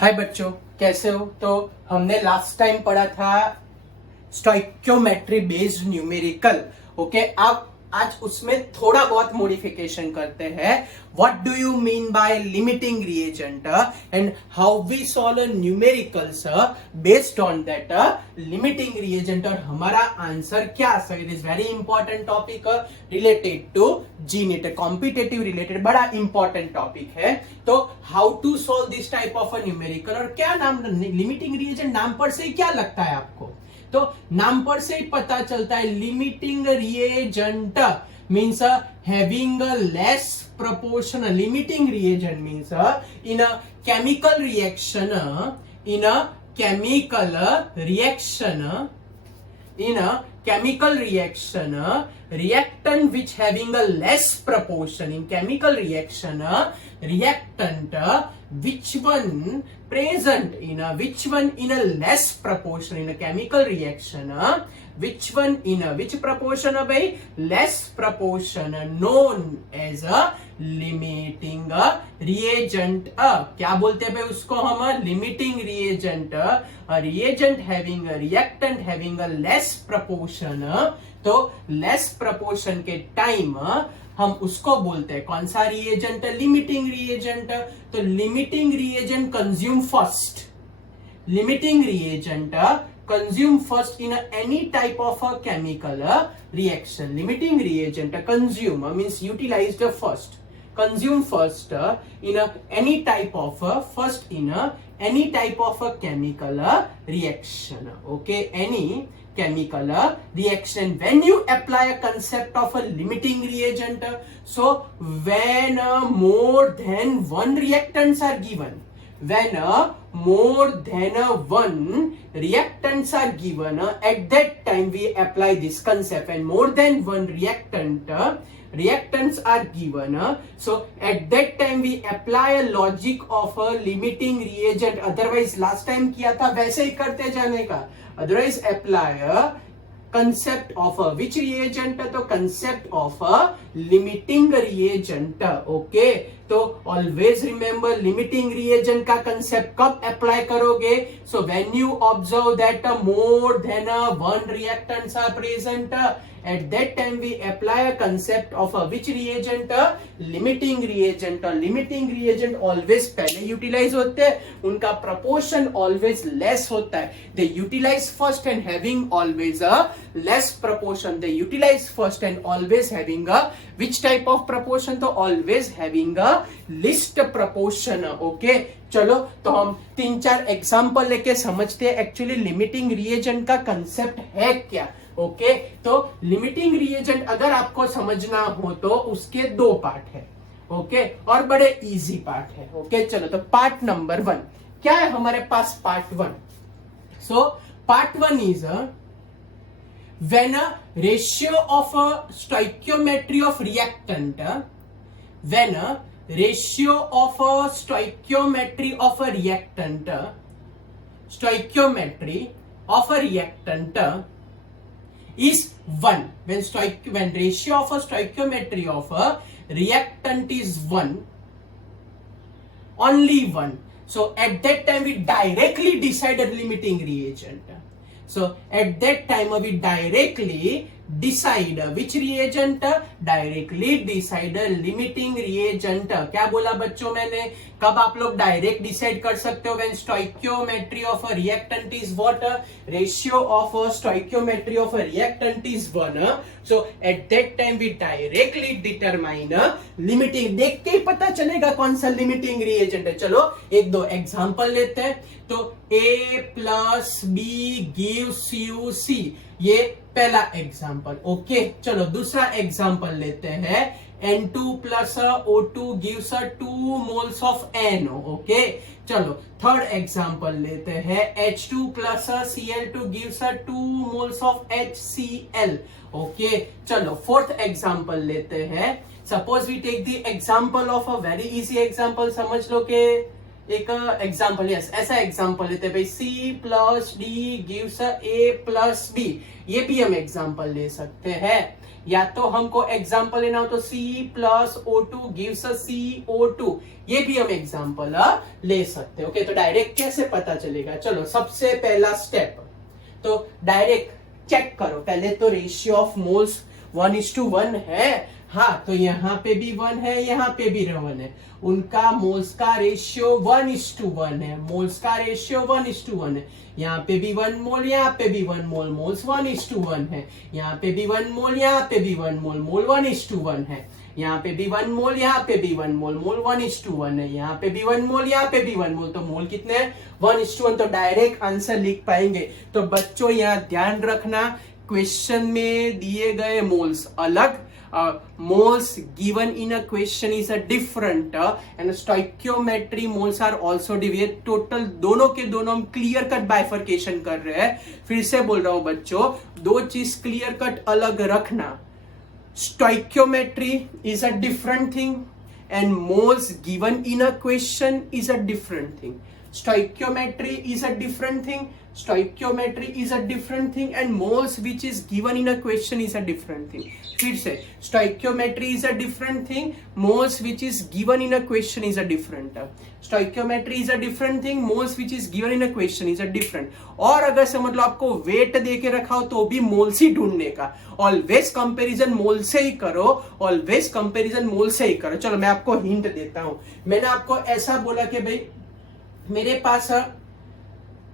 हाय बच्चों, कैसे हो। तो हमने लास्ट टाइम पढ़ा था स्टोइकियोमेट्री बेस्ड न्यूमेरिकल। ओके, अब आज उसमें थोड़ा बहुत मॉडिफिकेशन करते हैं। What do you mean by limiting reagent and how we solve numericals based on that limiting reagent, और हमारा आंसर क्या आ सकता है। It is very important topic related to JEE NEET, competitive related बड़ा इंपॉर्टेंट टॉपिक है। तो how to solve this type of a numerical, और क्या नाम लिमिटिंग रिएजेंट, नाम पर से क्या लगता है आपको। तो नाम पर से पता चलता है limiting reagent means having a less proportion. Limiting reagent means in a chemical reaction, in a chemical reaction, in a chemical reaction, reactant which having a less proportion in chemical reaction, reactant which one present in a which one in a less proportion in a chemical reaction, which one in a which proportion by less proportion known as a limiting reagent. क्या बोलते हैं भाई उसको हम, limiting reagent, reagent having reactant having a less proportion. तो less proportion के time हम उसको बोलते हैं कौन सा रिएजेंट, लिमिटिंग रिएजेंट। तो limiting reagent consume first, limiting reagent consume first in any type of a chemical reaction. Limiting reagent consume means utilized first, consume first in any type of first in any type of a chemical reaction. Okay, any chemical reaction. When you apply a concept of a limiting reagent, so when more than one reactants are given, when more than one reactants are given, at that time we apply this concept. And more than one reactants are given, so at that time we apply a logic of a limiting reagent. Otherwise last time किया था वैसे ही करते जाने का. Otherwise apply a concept of a which reagent, तो concept of a limiting reagent. Okay, तो always remember limiting reagent का concept कब apply करोगे. So when you observe that more than one reactants are present, at that time we apply a concept of a which reagent, limiting reagent. Limiting reagent always पहले utilize होते हैं, उनका proportion always less होता है. They utilize first and having always a less proportion. They utilize first and always having a which type of proportion, तो always having a least proportion. Okay, चलो तो हम 3-4 एग्जाम्पल लेके समझते हैं एक्चुअली लिमिटिंग रिएजेंट का कंसेप्ट है क्या. ओके, तो लिमिटिंग रिएजेंट अगर आपको समझना हो तो उसके 2 पार्ट है. ओके, और बड़े इजी पार्ट है. ओके, चलो तो पार्ट नंबर 1 क्या है हमारे पास. Part 1, so part 1 is when a ratio of a stoichiometry of reactant, when a ratio of a stoichiometry of a reactant, stoichiometry of a reactant is 1, when ratio of a stoichiometry of a reactant is 1, only 1, so at that time we directly decide a limiting reagent. So at that time we directly decide which reagent, directly decide limiting reagent. क्या बोला बच्चों मैंने, कब आप लोग direct decide कर सकते हो. when stoichiometry of a reactant is what, ratio of a stoichiometry of a reactant is 1, so at that time we directly determine limiting. देख के ही पता चलेगा कौन सा लिमिटिंग रिएजेंट है. चलो 1-2 एग्जांपल लेते हैं. तो A plus B gives you C, ये पहला एग्जांपल. ओके, चलो दूसरा एग्जांपल लेते हैं. N2 plus O2 gives 2 moles of NO. Okay, चलो थर्ड एग्जांपल लेते हैं. H2 plus Cl2 gives 2 moles of HCl. Okay, चलो फोर्थ एग्जांपल लेते हैं. Suppose we take the example of a very easy example. समझ लो कि एक एग्जांपल, यस ऐसा एग्जांपल लेते हैं भाई. C plus D gives A plus B, ये भी हम एग्जांपल ले सकते हैं. या तो हमको एग्जांपल लेना हो तो C plus O2 gives a CO2, ये भी हम एग्जांपल ले सकते हैं। ओके, तो डायरेक्ट कैसे पता चलेगा? चलो सबसे पहला स्टेप, तो डायरेक्ट चेक करो पहले तो रेशियो ऑफ मोल्स 1:1 है। हाँ, तो यहाँ पे भी 1 है, यहाँ पे भी 1 है, उनका मोल्स का रेशियो 1:1 है, मोल्स का रेशियो 1:1 है। यहाँ पे भी 1 मोल, यहाँ पे भी 1 मोल, मोल्स 1:1 है। यहाँ पे भी 1 मोल, यहाँ पे भी 1 मोल, मोल 1:1 है। यहाँ पे भी 1 मोल, यहाँ पे भी 1 मोल, मोल 1:1 है। यहाँ पे भी 1 मोल, यहाँ पे भी 1 मोल, तो मोल कितने हैं? 1:1, तो डायरेक्ट आंसर लिख पाएंगे। तो बच्चों यहाँ ध्यान रखना, क्वेश्चन में दिए गए मोल्स अलग, moles given in a question is a different and stoichiometry moles are also different। Total दोनों के दोनों हम क्लियर कट बाइफर्केशन कर रहे हैं। फिर से बोल रहा हूं बच्चों, दो चीज क्लियर कट अलग रखना, stoichiometry is a different thing and moles given in a question is a different thing। stoichiometry is a different thing, stoichiometry is a different thing and moles which is given in a question is a different thing। फिर से, stoichiometry is a different thing, moles which is given in a question is a different। stoichiometry is a different thing, moles which is given in a question is a different। और अगर समझ लो आपको wait दे के रखा हो तो भी moles ही ढूंढने का, ऑलवेज कंपैरिजन मोल से ही करो, ऑलवेज कंपैरिजन मोल से ही करो। चलो मैं आपको हिंट देता हूं, मैंने आपको ऐसा बोला कि भाई मेरे पास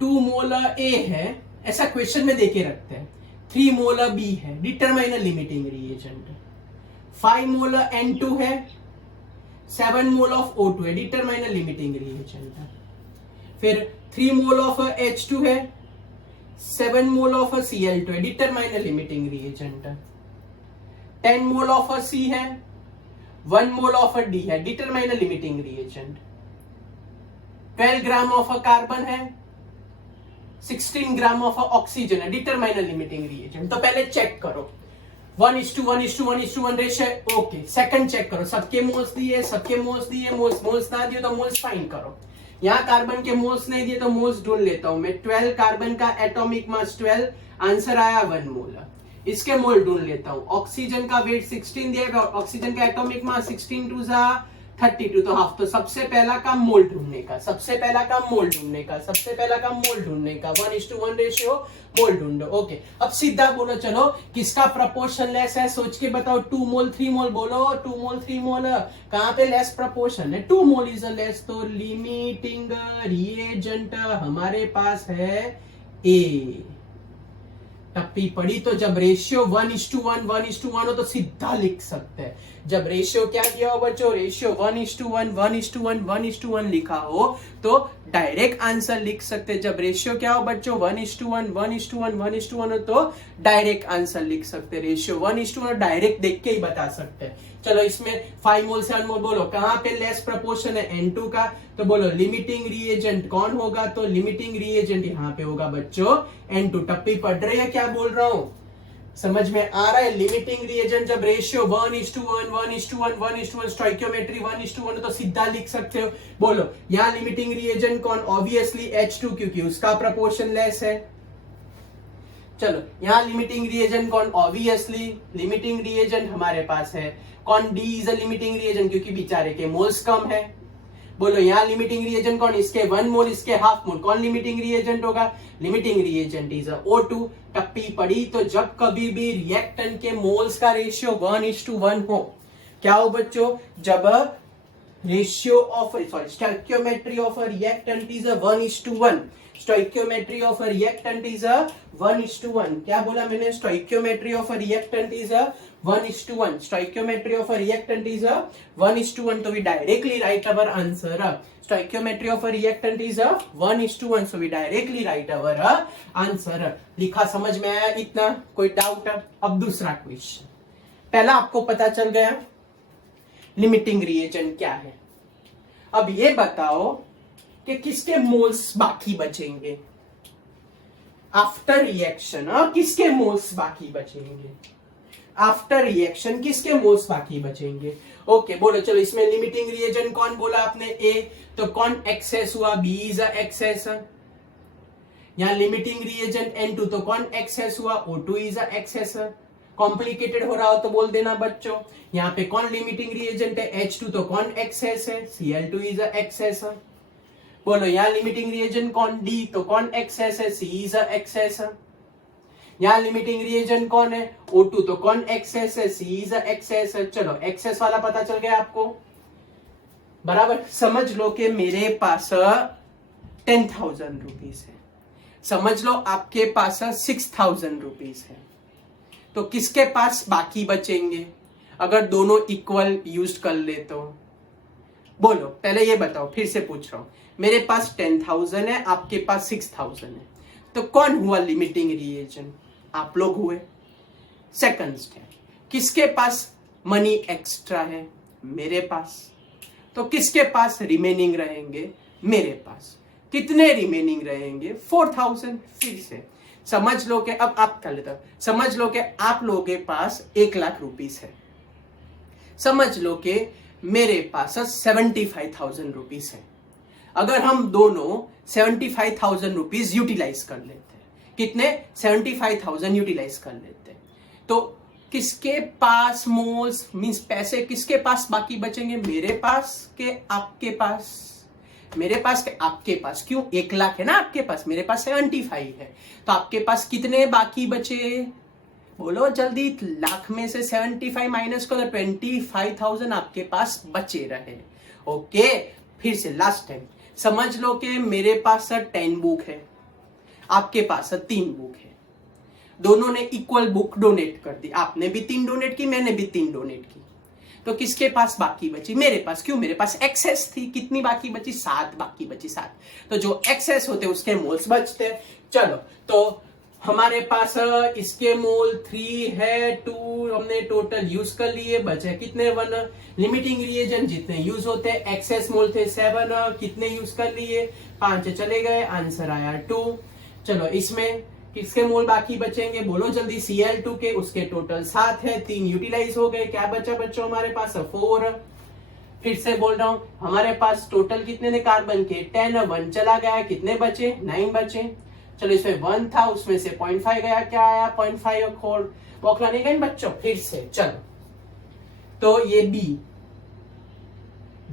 2 मोल A है, ऐसा क्वेश्चन में देके रखते हैं, 3 मोल B है, डिटरमाइन लिमिटिंग रिएजेंट, 5 मोल N2 है, 7 मोल ऑफ O2 है, डिटरमाइन लिमिटिंग रिएजेंट, फिर 3 मोल ऑफ H2 है, 7 मोल ऑफ Cl2 है, determine limiting reagent, 10 mole of C है, 1 मोल ऑफ D है, determine limiting reagent, 12 gram of carbon है, 16 gram of oxygen है, determine limiting reagent. तो पहले चेक करो 1:1 रेशियो, ओके। सेकंड चेक करो, सबके मोल्स दिए, सबके मोल्स दिए, मोल्स ना दिए तो मोल्स फाइंड करो। यहाँ कार्बन के मोल्स नहीं दिए तो मोल्स ढूंढ लेता हूं मैं। 12 कार्बन का एटॉमिक मास 12, आंसर आया 1 मोल, इसके मोल ढूंढ लेता हूं। ऑक्सीजन का वेट 16 दिया, ऑक्सीजन का एटॉमिक मास 16 2 32, तो हाफ। तो सबसे पहला काम मोल ढूंढने का, सबसे पहला काम मोल ढूंढने का, सबसे पहला काम मोल ढूंढने का, 1:1 रेशियो, मोल ढूंढो। ओके, अब सीधा बोलो, चलो किसका प्रपोर्शन लेस है, सोच के बताओ। 2 मोल 3 मोल बोलो, 2 मोल 3 मोल, कहां पे लेस प्रपोर्शन है? 2 मोल इज अ लेस, तो लिमिटिंग रिएजेंट हमारे पास है ए। टप्पी पड़ी तो जब रेशियो 1:1 हो तो सीधा लिख सकते हैं। जब रेशियो क्या दिया हो बच्चों, रेशियो 1:1 लिखा हो तो डायरेक्ट आंसर लिख सकते हैं। जब रेशियो क्या हो बच्चों, 1:1 हो तो डायरेक्ट आंसर लिख सकते हैं। रेशियो 1:1 डायरेक्ट देख के ही बता सकते हैं। चलो इसमें 5 मोल 7 मोल बोलो, कहां पे लेस प्रपोर्शन है? N2 का, तो बोलो लिमिटिंग रिएजेंट कौन होगा? तो लिमिटिंग रिएजेंट यहाँ पे होगा बच्चों N2। टप्पी पढ़ रहे हैं क्या बोल रहा हूं, समझ में आ रहा है? लिमिटिंग रिएजेंट जब रेशियो 1:1 स्टोइकियोमेट्री 1:1 तो सीधा लिख सकते हो। बोलो यहाँ लिमिटिंग रिएजेंट कौन? ऑब्वियसली H2, क्योंकि उसका प्रपोर्शन लेस है। चलो यहाँ लिमिटिंग रिएजेंट कौन? ऑब्वियसली लिमिटिंग रिएजेंट हमारे पास है कौन? D is a limiting reagent, क्योंकि बेचारे के मोल्स कम है। बोलो यहाँ लिमिटिंग रिएजेंट कौन? इसके 1 मोल, इसके हाफ मोल, कौन लिमिटिंग रिएजेंट होगा? Limiting reagent is O2। टप्पी पड़ी तो जब कभी भी रिएक्टेंट के मोल्स का रेशियो 1:1 हो, क्या हो बच्चों? जब ratio of stoichiometry of a reactant is 1:1, stoichiometry of a reactant is 1:1। क्या बोला मैंने? Stoichiometry of a reactant is 1:1, stoichiometry of a reactant is 1:1, तो we directly write our answer. Stoichiometry of a reactant is 1:1, so we directly write our answer. लिखा समझ में आया इतना? कोई डाउट? अब दूसरा क्वेश्चन। पहला आपको पता चल गया लिमिटिंग रिएजेंट क्या है। अब ये बताओ कि किसके मोल्स बाकी बचेंगे आफ्टर रिएक्शन? किसके मोल्स बाकी बचेंगे आफ्टर रिएक्शन? किसके मोल्स बाकी बचेंगे? ओके बोलो, चलो इसमें लिमिटिंग रिएजेंट कौन बोला आपने? ए, तो कौन एक्सेस हुआ? B is a excess. यहाँ लिमिटिंग रिएजेंट N2, तो कौन एक्सेस हुआ? O2 is a access. Complicated हो रहा हो तो बोल देना बच्चों। यहाँ पे कौन लिमिटिंग रिएजेंट है, H2 तो कौन एक्सेस है, Cl2 इज अ एक्सेस। बोलो यहाँ लिमिटिंग रिएजेंट कौन, D तो कौन एक्सेस है, C इज अ एक्सेस। यहाँ लिमिटिंग रिएजेंट कौन है, O2 तो कौन एक्सेस है, C इज अ एक्सेस। चलो एक्सेस वाला पता चल गया आपको, बराबर। समझ लो कि मेरे पास 10,000 रुपीज है, समझ लो आपके पास 6,000 रुपीज है, तो किसके पास बाकी बचेंगे अगर दोनों इक्वल यूज कर ले तो? बोलो पहले ये बताओ, फिर से पूछ रहा हूं। मेरे पास 10,000 है, आपके पास 6,000 है, तो कौन हुआ लिमिटिंग रिएजेंट? आप लोग हुए। सेकंड स्टेप, किसके पास मनी एक्स्ट्रा है? मेरे पास। तो किसके पास रिमेनिंग रहेंगे? मेरे पास। कितने रिमेनिंग रहेंगे? 4,000। फिर से समझ लो कि अब आप कर लेते हो, समझ लो कि आप लोगों के पास 1,00,000 रुपीस है, समझ लो कि मेरे पास 75,000 रुपीस है। अगर हम दोनों 75,000 रुपीज यूटिलाइज कर लेते हैं, कितने? 75,000 यूटिलाइज कर लेते हैं, तो किसके पास मोल्स मींस पैसे किसके पास बाकी बचेंगे? मेरे पास के आपके पास? मेरे पास के आपके पास। क्यों? 1,00,000 है ना आपके पास, मेरे पास 75 है, तो आपके पास कितने बाकी बचे? बोलो जल्दी। लाख में से 75 माइनस करो, 25,000 आपके पास बचे रहे। ओके, फिर से लास्ट टाइम समझ लो कि मेरे पास 10 बुक है, आपके पास 3 बुक है, दोनों ने इक्वल बुक डोनेट कर दी, आपने भी 3 डोनेट की, मैंने भी 3 डोनेट की, तो किसके पास बाकी बची? मेरे पास। क्यों? मेरे पास एक्सेस थी। कितनी बाकी बची? 7 बाकी बची, 7। तो जो एक्सेस होते उसके मोल्स बचते। चलो, तो हमारे पास इसके मोल 3 है, 2 हमने टोटल यूज कर लिए, बचे कितने? 1। लिमिटिंग रिएजेंट जितने यूज होते, एक्सेस मोल थे 7, कितने यूज कर लिए? 5 चले गए, आंसर आया 2। चलो, इसमें किसके मोल बाकी बचेंगे? बोलो जल्दी। Cl2 के, उसके टोटल 7 है, 3 यूटिलाइज हो गए, क्या बचा बच्चों हमारे पास? 4। फिर से बोल रहा हूं, हमारे पास टोटल कितने थे कार्बन के? 10, 1 चला गया, कितने बचे? 9 बचे। चलो, इसमें 1 था, उसमें से 0.5 गया, क्या आया? 0.5 खोल बौखला नहीं गए बच्चों। फिर से चलो, तो ये B,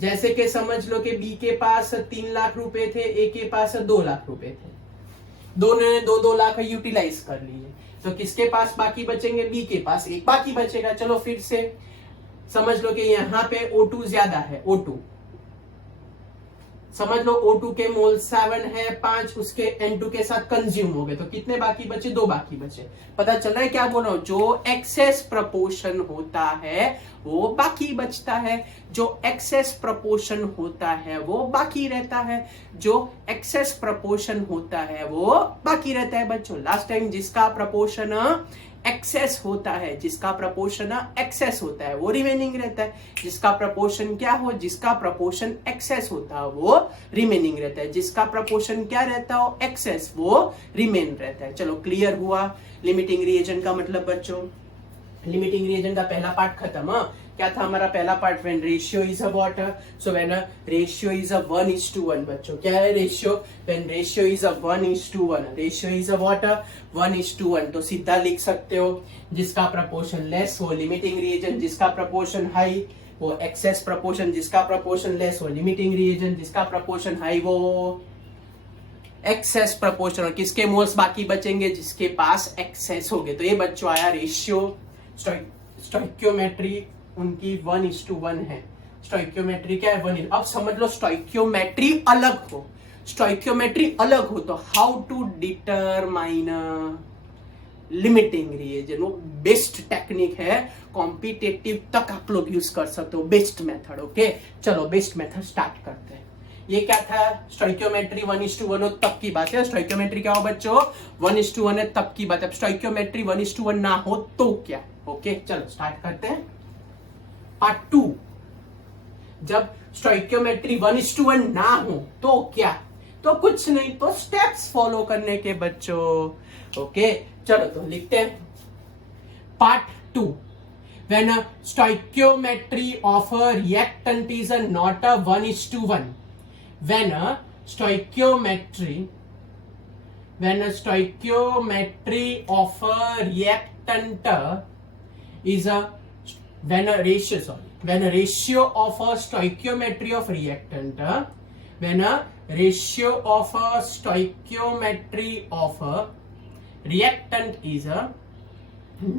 जैसे कि समझ लो कि B के पास 3,00,000 रुपए थे, A के पास 2,00,000 रुपए थे, दोनों ने 2-2 लाख यूटिलाइज कर लिए, तो किसके पास बाकी बचेंगे? बी के पास 1 बाकी बचेगा। चलो, फिर से समझ लो कि यहाँ पे O2 ज्यादा है, O2 समझ लो, O2 के मोल 7 है, 5 उसके N2 के साथ कंज्यूम हो गए, तो कितने बाकी बचे? 2 बाकी बचे। पता चल रहा है क्या बोल रहा हूं? जो एक्सेस प्रपोर्शन होता है वो बाकी बचता है, जो एक्सेस प्रपोर्शन होता है वो बाकी रहता है, जो एक्सेस प्रपोर्शन होता है वो बाकी रहता है बच्चों। लास्ट टाइम जिसका प्रपोर्शन एक्सेस होता है, जिसका प्रपोर्शन एक्सेस होता है वो रिमेनिंग रहता है, जिसका प्रपोर्शन क्या हो? जिसका प्रपोर्शन एक्सेस होता है वो रिमेनिंग रहता है, जिसका प्रपोर्शन क्या रहता हो? एक्सेस, वो रिमेन रहता है। चलो, क्लियर हुआ लिमिटिंग रिएजेंट का मतलब बच्चों। लिमिटिंग रिएजेंट का पहला पार्ट खत्म। क्या था हमारा पहला part? When ratio is a what? So when ratio is a 1:1 बच्चों। क्या है ratio? When ratio is a 1:1, ratio is a what? 1:1। तो सीधा लिख सकते हो, जिसका प्रपोर्शन लेस वो लिमिटिंग रिएजेंट, जिसका प्रपोर्शन हाई वो एक्सेस प्रपोर्शन, जिसका प्रपोर्शन लेस वो लिमिटिंग रिएजेंट, जिसका प्रपोर्शन हाई वो एक्सेस प्रपोर्शन। और किसके मोल्स बाकी बचेंगे? जिसके पास एक्सेस हो गए। तो ये बच्चों आया रेशियो। स्टोइकियोमेट्री उनकी 1:1 है। स्टोइकियोमेट्री क्या है? 1। अब समझ लो, स्टोइकियोमेट्री अलग हो, स्टोइकियोमेट्री अलग हो, तो how to determine limiting reagent, वो बेस्ट टेक्निक है, कॉम्पिटेटिव तक आप लोग यूज कर सकते हो, बेस्ट मेथड। ओके, चलो बेस्ट मेथड स्टार्ट करते हैं। ये क्या था? स्टोइकियोमेट्री 1:1 हो तब की बात है। स्टोइकियोमेट्री क्या हो बच्चों? 1:1 है तब की बात है। स्टोइकियोमेट्री 1:1 ना हो तो क्या? ओके, चलो स्टार्ट करते हैं। पार्ट 2, जब स्टोइकियोमेट्री 1:1 ना हो तो क्या? तो कुछ नहीं, तो स्टेप्स फॉलो करने के बच्चों। ओके, चलो तो लिखते हैं। Part 2, when a stoichiometry of a reactant is not a 1:1, when a stoichiometry of a reactant is a when a ratio of a stoichiometry of reactant when a ratio of a stoichiometry of a reactant is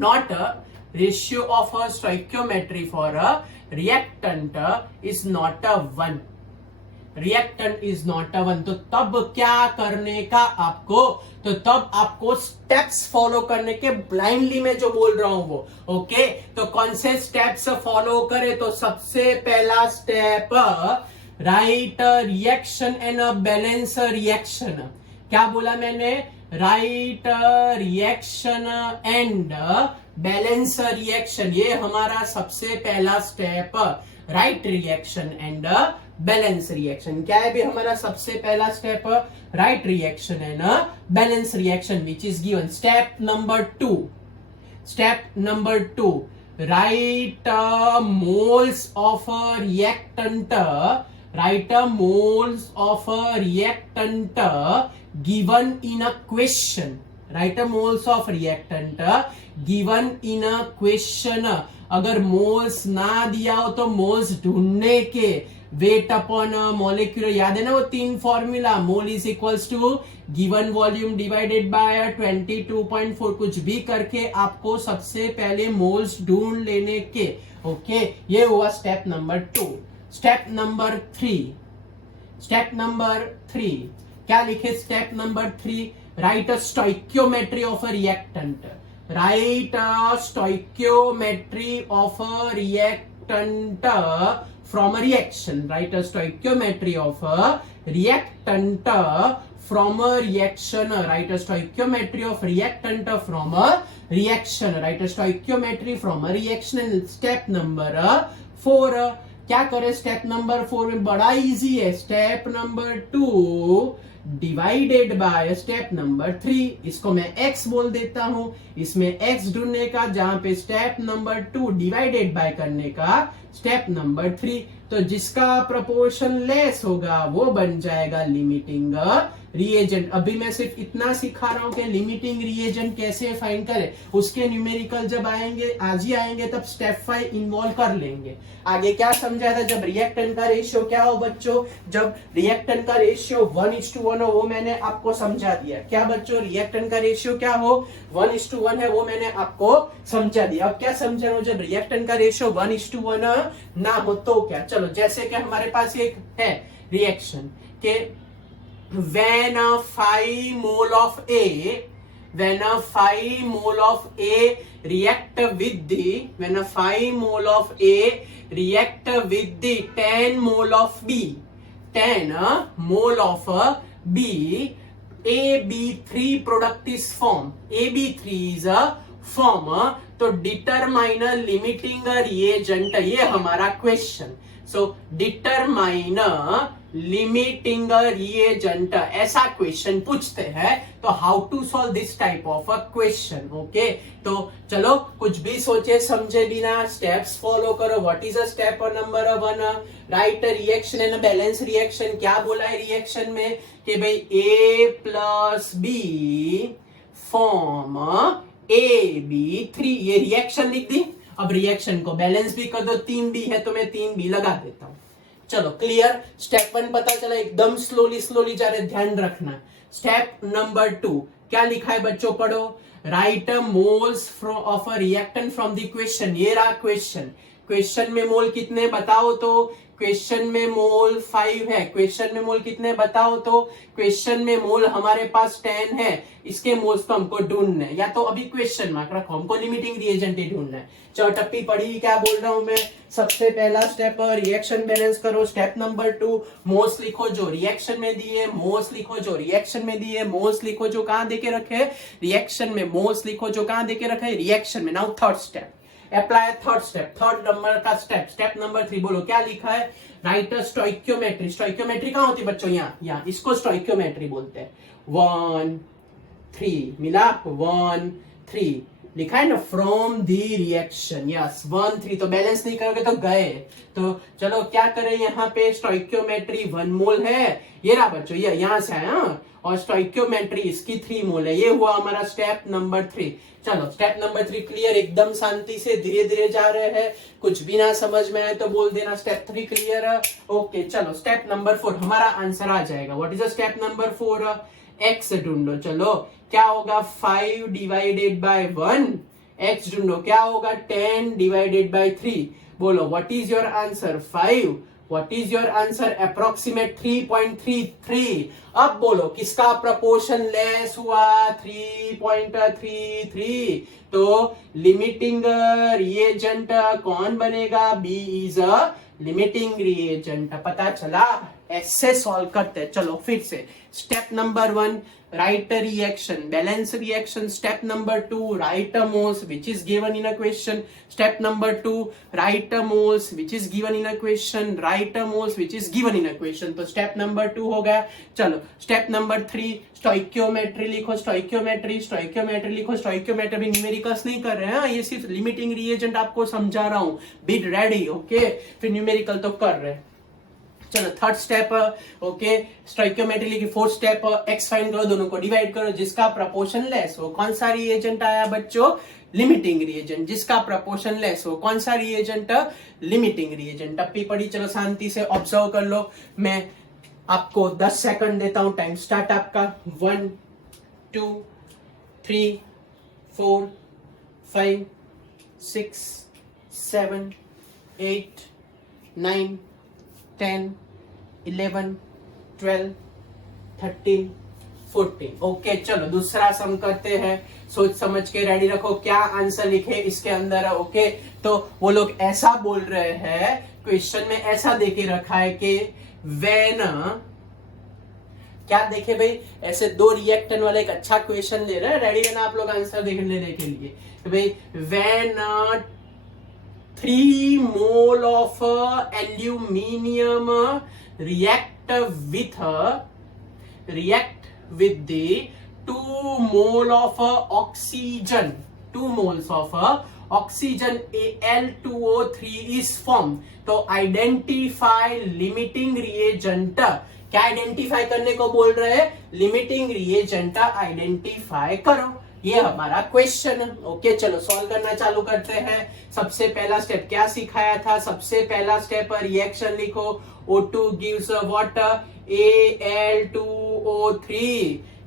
not a ratio of a stoichiometry for a reactant is not a 1, reactant is not a 1, तो तब क्या करने का आपको, तो तब आपको steps follow करने के, ब्लाइंडली मैं जो बोल रहा हूं वो ओके। तो कौन से स्टेप्स फॉलो करें, तो सबसे पहला step right reaction and balance reaction. क्या बोला मैंने, right reaction and balance reaction, ये हमारा सबसे पहला step. Right reaction and balance reaction क्या है भी हमारा सबसे पहला step, right reaction and balance reaction which is given. Step number 2, step number 2, right moles of reactant, right moles of reactant given in a question, right moles of reactant given in a question. अगर moles ना दिया हो तो moles ढूंढने के, wait upon molecular, याद है ना वो 3 formula, mole is equals to given volume divided by 22.4, कुछ भी करके आपको सबसे पहले मोल्स ढूंढ लेने के ओके। ये हुआ step number 2। Step number 3, step number 3 क्या लिखे, step number 3 right a stoichiometry of a reactant, right a stoichiometry of a reactant from a reaction, write a stoichiometry of a reactant from a reaction, write a stoichiometry of reactant from a reaction, write a stoichiometry from a reaction। step number 4 क्या करें, step number 4 में बड़ा easy है, step number 2 divided by step number 3, इसको मैं x बोल देता हूं, इसमें x ढूंढने का, जहां पे स्टेप नंबर 2 डिवाइडेड बाय करने का स्टेप नंबर 3, तो जिसका प्रोपोर्शन लेस होगा वो बन जाएगा लिमिटिंग रिएजेंट। अभी मैं सिर्फ इतना सिखा रहा हूं कि लिमिटिंग रिएजेंट कैसे फाइंड करें, उसके न्यूमेरिकल जब आएंगे, आज ही आएंगे, तब स्टेप 5 इन्वॉल्व कर लेंगे। आगे क्या समझाया था, जब रिएक्टेंट का रेशियो क्या हो बच्चों, जब रिएक्टेंट का रेशियो 1:1 हो, वो मैंने आपको समझा दिया। क्या बच्चों, रिएक्टेंट का रेशियो क्या हो, 1:1 है, वो मैंने आपको समझा दिया। अब क्या समझा रहा हूं, जब रिएक्टेंट का रेशियो 1:1 ना हो तो क्या, चलो जैसे कि हमारे पास एक है रिएक्शन के when 5 mole of A, when 5 mole of A react with the, when 5 mole of A react with the 10 mole of B, 10 mole of B, AB3 product is formed, AB3 is a form, तो determine limiting reagent, ये हमारा question. So determine limiting reagent, ऐसा question पूछते हैं, तो how to solve this type of a question okay. तो चलो कुछ भी सोचे समझे बिना स्टेप्स फॉलो करो। What is a step number 1, write reaction and balance reaction. क्या बोला है रिएक्शन में कि भाई A+B फॉर्म AB3, ये रिएक्शन लिख दी। अब रिएक्शन को बैलेंस भी कर दो, 3B है तो मैं 3B लगा देता हूं। चलो क्लियर, स्टेप 1 पता चला, एकदम स्लोली जा रहे, ध्यान रखना। स्टेप नंबर 2 क्या लिखा है बच्चों, पढ़ो, right moles of a reactant from the question. ये रहा क्वेश्चन, क्वेश्चन में मोल कितने बताओ, तो क्वेश्चन में मोल 5 है। क्वेश्चन में मोल कितने बताओ, तो क्वेश्चन में मोल हमारे पास 10 है, इसके मोल्स तो हमको ढूंढना है, या तो अभी क्वेश्चन मार्क रखो, हमको लिमिटिंग रिएजेंट ही ढूंढना है। चलो टप्पी पढ़ी, क्या बोल रहा हूं मैं, सबसे पहला स्टेप रिएक्शन बैलेंस करो। स्टेप नंबर 2 मोल्स लिखो जो रिएक्शन में दिए, मोल्स लिखो जो रिएक्शन में दिए, मोल्स लिखो जो कहां देके रखे, रिएक्शन में, मोल्स लिखो जो कहां देके रखे, रिएक्शन में। Now third step apply, third step, third number का स्टेप, स्टेप नंबर 3 बोलो क्या लिखा है, राइट स्टोइकियोमेट्री। स्टोइकियोमेट्री कहां होती है बच्चों, यहाँ इसको स्टोइकियोमेट्री बोलते हैं। 1 3 मिला, 1 3 लिखा है ना फ्रॉम दी रिएक्शन, यस 1 3, तो बैलेंस नहीं करोगे तो गए। तो चलो क्या करें, यहाँ पे स्टोइकियोमेट्री 1 मोल है, ये रहा बच्चों, ये यहां से है, और स्टोइकियोमेट्री इसकी 3 मोल है। ये हुआ हमारा स्टेप नंबर 3। चलो स्टेप नंबर 3 क्लियर, एकदम शांति से धीरे धीरे जा रहे हैं, कुछ भी ना समझ में आए तो बोल देना स्टेप 3 क्लियर है। ओके चलो स्टेप नंबर 4 हमारा आंसर आ जाएगा। What is the step number 4? X ढूंढो। चलो क्या होगा 5 डिवाइडेड बाय 1, एक्स ढूंढो क्या होगा 10 डिवाइडेड बाय 3। बोलो what is your answer 5, what is your answer approximate 3.33। अब बोलो किसका प्रपोर्शन लेस हुआ 3.33। तो लिमिटिंग रिएजेंट कौन बनेगा, B is a limiting reagent. पता चला, ऐसे सॉल्व करते हैं। चलो फिर से step number 1 write a reaction, balance reaction. Step number 2 write a moles which is given in a question. Step number 2 write a moles which is given in a question, write a moles which is given in a question. तो step number 2 हो गया। चलो step number 3 stoichiometry लिखो, stoichiometry लिखो। Stoichiometry भी numericals नहीं कर रहे हैं, ये सिर्फ लिमिटिंग रिएजेंट आपको समझा रहा हूं, बी रेडी। ओके फिर न्यूमेरिकल तो कर रहे हैं। चलो थर्ड स्टेप, ओके स्टोइकियोमेट्री लिखी। फोर्थ स्टेप एक्स फाइंड करो, दोनों को डिवाइड करो, जिसका प्रपोर्शन लेस हो। कौन सा रिएजेंट आया बच्चों, लिमिटिंग रिएजेंट। जिसका प्रपोर्शन लेस हो कौन सा रिएजेंट, लिमिटिंग रिएजेंट। टप्पी पड़ी, चलो शांति से ऑब्जर्व कर लो। मैं आपको 10 सेकंड देता हूं, टाइम स्टार्ट आपका। 1 2 3 4 5 6 7 8 9 10 11 12 13 14। ओके चलो दूसरा सम करते हैं, सोच समझ के रेडी रखो क्या आंसर लिखे इसके अंदर। ओके तो वो लोग ऐसा बोल रहे हैं, क्वेश्चन में ऐसा देके रखा है कि व्हेन, क्या देखे भाई, ऐसे 2 रिएक्टेंट वाला एक अच्छा क्वेश्चन ले रहे हैं, रेडी है ना आप लोग आंसर लेने के लिए। तो भाई when 3 mole of aluminium react with the 2 mole of oxygen, 2 moles of oxygen Al2O3 is formed। तो आइडेंटिफाई लिमिटिंग रिएजेंट। क्या आइडेंटिफाई करने को बोल रहे हैं, लिमिटिंग रिएजेंट आइडेंटिफाई करो, ये हमारा क्वेश्चन है। ओके चलो सॉल्व करना चालू करते हैं। सबसे पहला स्टेप क्या सिखाया था, सबसे पहला स्टेप रिएक्शन लिखो। O2 gives what, Al2O3।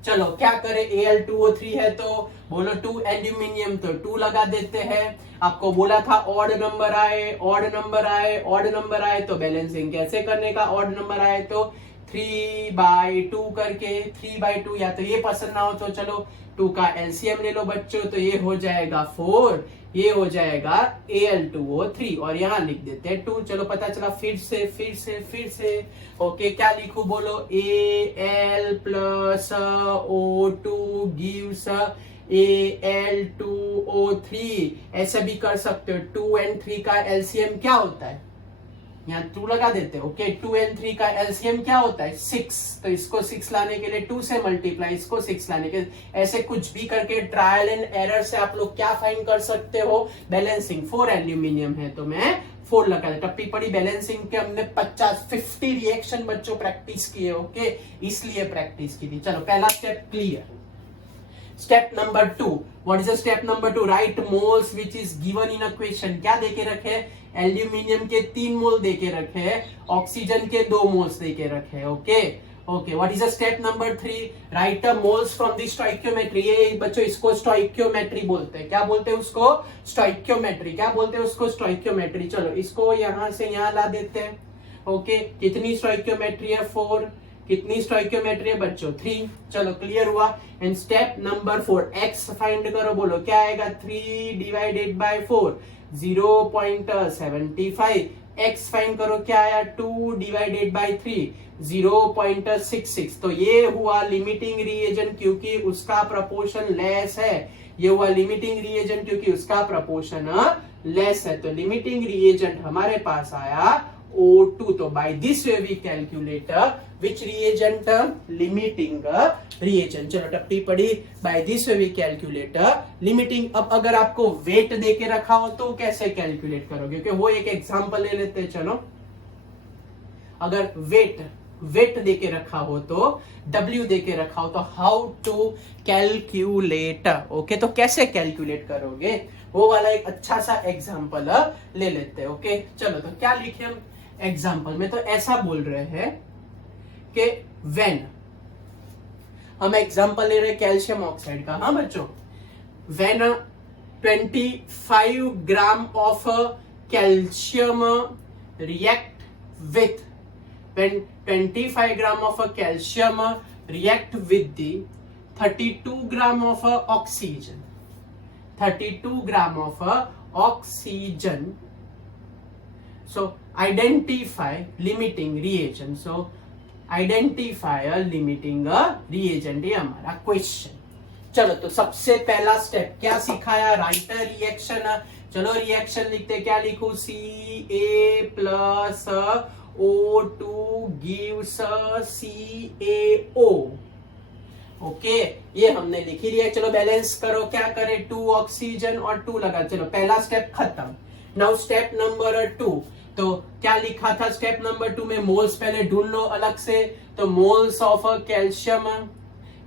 चलो क्या करें, Al2O3 है तो बोलो 2 एल्यूमिनियम, तो 2 लगा देते हैं। आपको बोला था ऑड नंबर आए, ऑड नंबर आए, ऑड नंबर आए, तो बैलेंसिंग कैसे करने का, ऑड नंबर आए तो 3/2 करके, 3/2, या तो ये पसंद ना हो तो चलो 2 का एलसीएम ले लो बच्चों, तो ये हो जाएगा 4, ये हो जाएगा Al2O3, और यहाँ लिख देते हैं 2। चलो पता चला, फिर से ओके क्या लिखू बोलो, Al plus O2 gives Al2O3। ऐसे भी कर सकते हो, 2 and 3 का एलसीएम क्या होता है, यहाँ 2 लगा देते हैं। ओके 2 and 3 का एलसीएम क्या होता है 6, तो इसको 6 लाने के लिए 2 से मल्टीप्लाई, इसको 6 लाने के, ऐसे कुछ भी करके ट्रायल एंड एरर से आप लोग क्या फाइंड कर सकते हो, बैलेंसिंग। 4 एल्यूमिनियम है तो मैं 4 लगा दे। टप्पी पड़ी, बैलेंसिंग के हमने 50 रिएक्शन बच्चों प्रैक्टिस किए। ओके इसलिए प्रैक्टिस की थी। चलो पहला step clear. Step number 2, what is the step number 2, right moles which is given in a question. क्या देके रखे, एल्यूमिनियम के 3 मोल देके रखे, ऑक्सीजन के 2 मोल्स देके रखे। Okay what is the step number 3, right a moles from the stoichiometry. ये बच्चों इसको स्टोइकियोमेट्री बोलते हैं। क्या बोलते हैं उसको, स्टोइकियोमेट्री। क्या बोलते हैं उसको, स्टोइकियोमेट्री। चलो इसको यहां से यहां ला देते हैं। ओके कितनी स्टोइकियोमेट्री है, 4। कितनी स्टोइकियोमेट्री है बच्चों, 3। चलो क्लियर हुआ। And step number 4, x find करो, बोलो क्या आएगा, 3 डिवाइडेड बाय 4 0.75। एक्स फाइंड करो क्या आया, 2 डिवाइडेड बाय 3 0.66। तो ये हुआ लिमिटिंग रिएजेंट क्योंकि उसका प्रपोर्शन लेस है, ये हुआ लिमिटिंग रिएजेंट क्योंकि उसका प्रपोर्शन लेस है। तो लिमिटिंग रिएजेंट हमारे पास आया O2. तो by this way we calculate which reagent? Limiting reagent. चलो टप्पी पड़ी. By this way we calculate limiting. अब अगर आपको वेट देके रखा हो तो कैसे कैलकुलेट करोगे? क्योंकि वो एक एग्जांपल ले लेते हैं. चलो अगर वेट देके रखा हो तो W देके रखा हो तो हाउ टू कैलकुलेट. ओके, तो कैसे कैलकुलेट करोगे वो वाला एक अच्छा सा एग्जांपल ले लेते हैं. ओके चलो, तो क्या लिखे हम एग्जांपल में? तो ऐसा बोल रहे हैं कि व्हेन, हम एग्जांपल ले रहे हैं कैल्शियम ऑक्साइड का. हाँ बच्चों, when 25 gram of calcium react with, when 25 gram of calcium react with the 32 gram of oxygen, 32 gram of oxygen. So identify limiting reagent. So identify a limiting reagent. ये हमारा question. चलो तो सबसे पहला step क्या सिखाया? Right reaction. चलो reaction लिखते. क्या लिखूं? Ca plus O2 gives CaO. Okay, ये हमने लिखी लिया. चलो बैलेंस करो. क्या करें? 2 ऑक्सीजन और 2 लगा. चलो पहला स्टेप खत्म. Now step number 2. तो क्या लिखा था स्टेप नंबर 2 में? मोल्स पहले ढूंढ लो अलग से. तो मोल्स ऑफ कैल्शियम,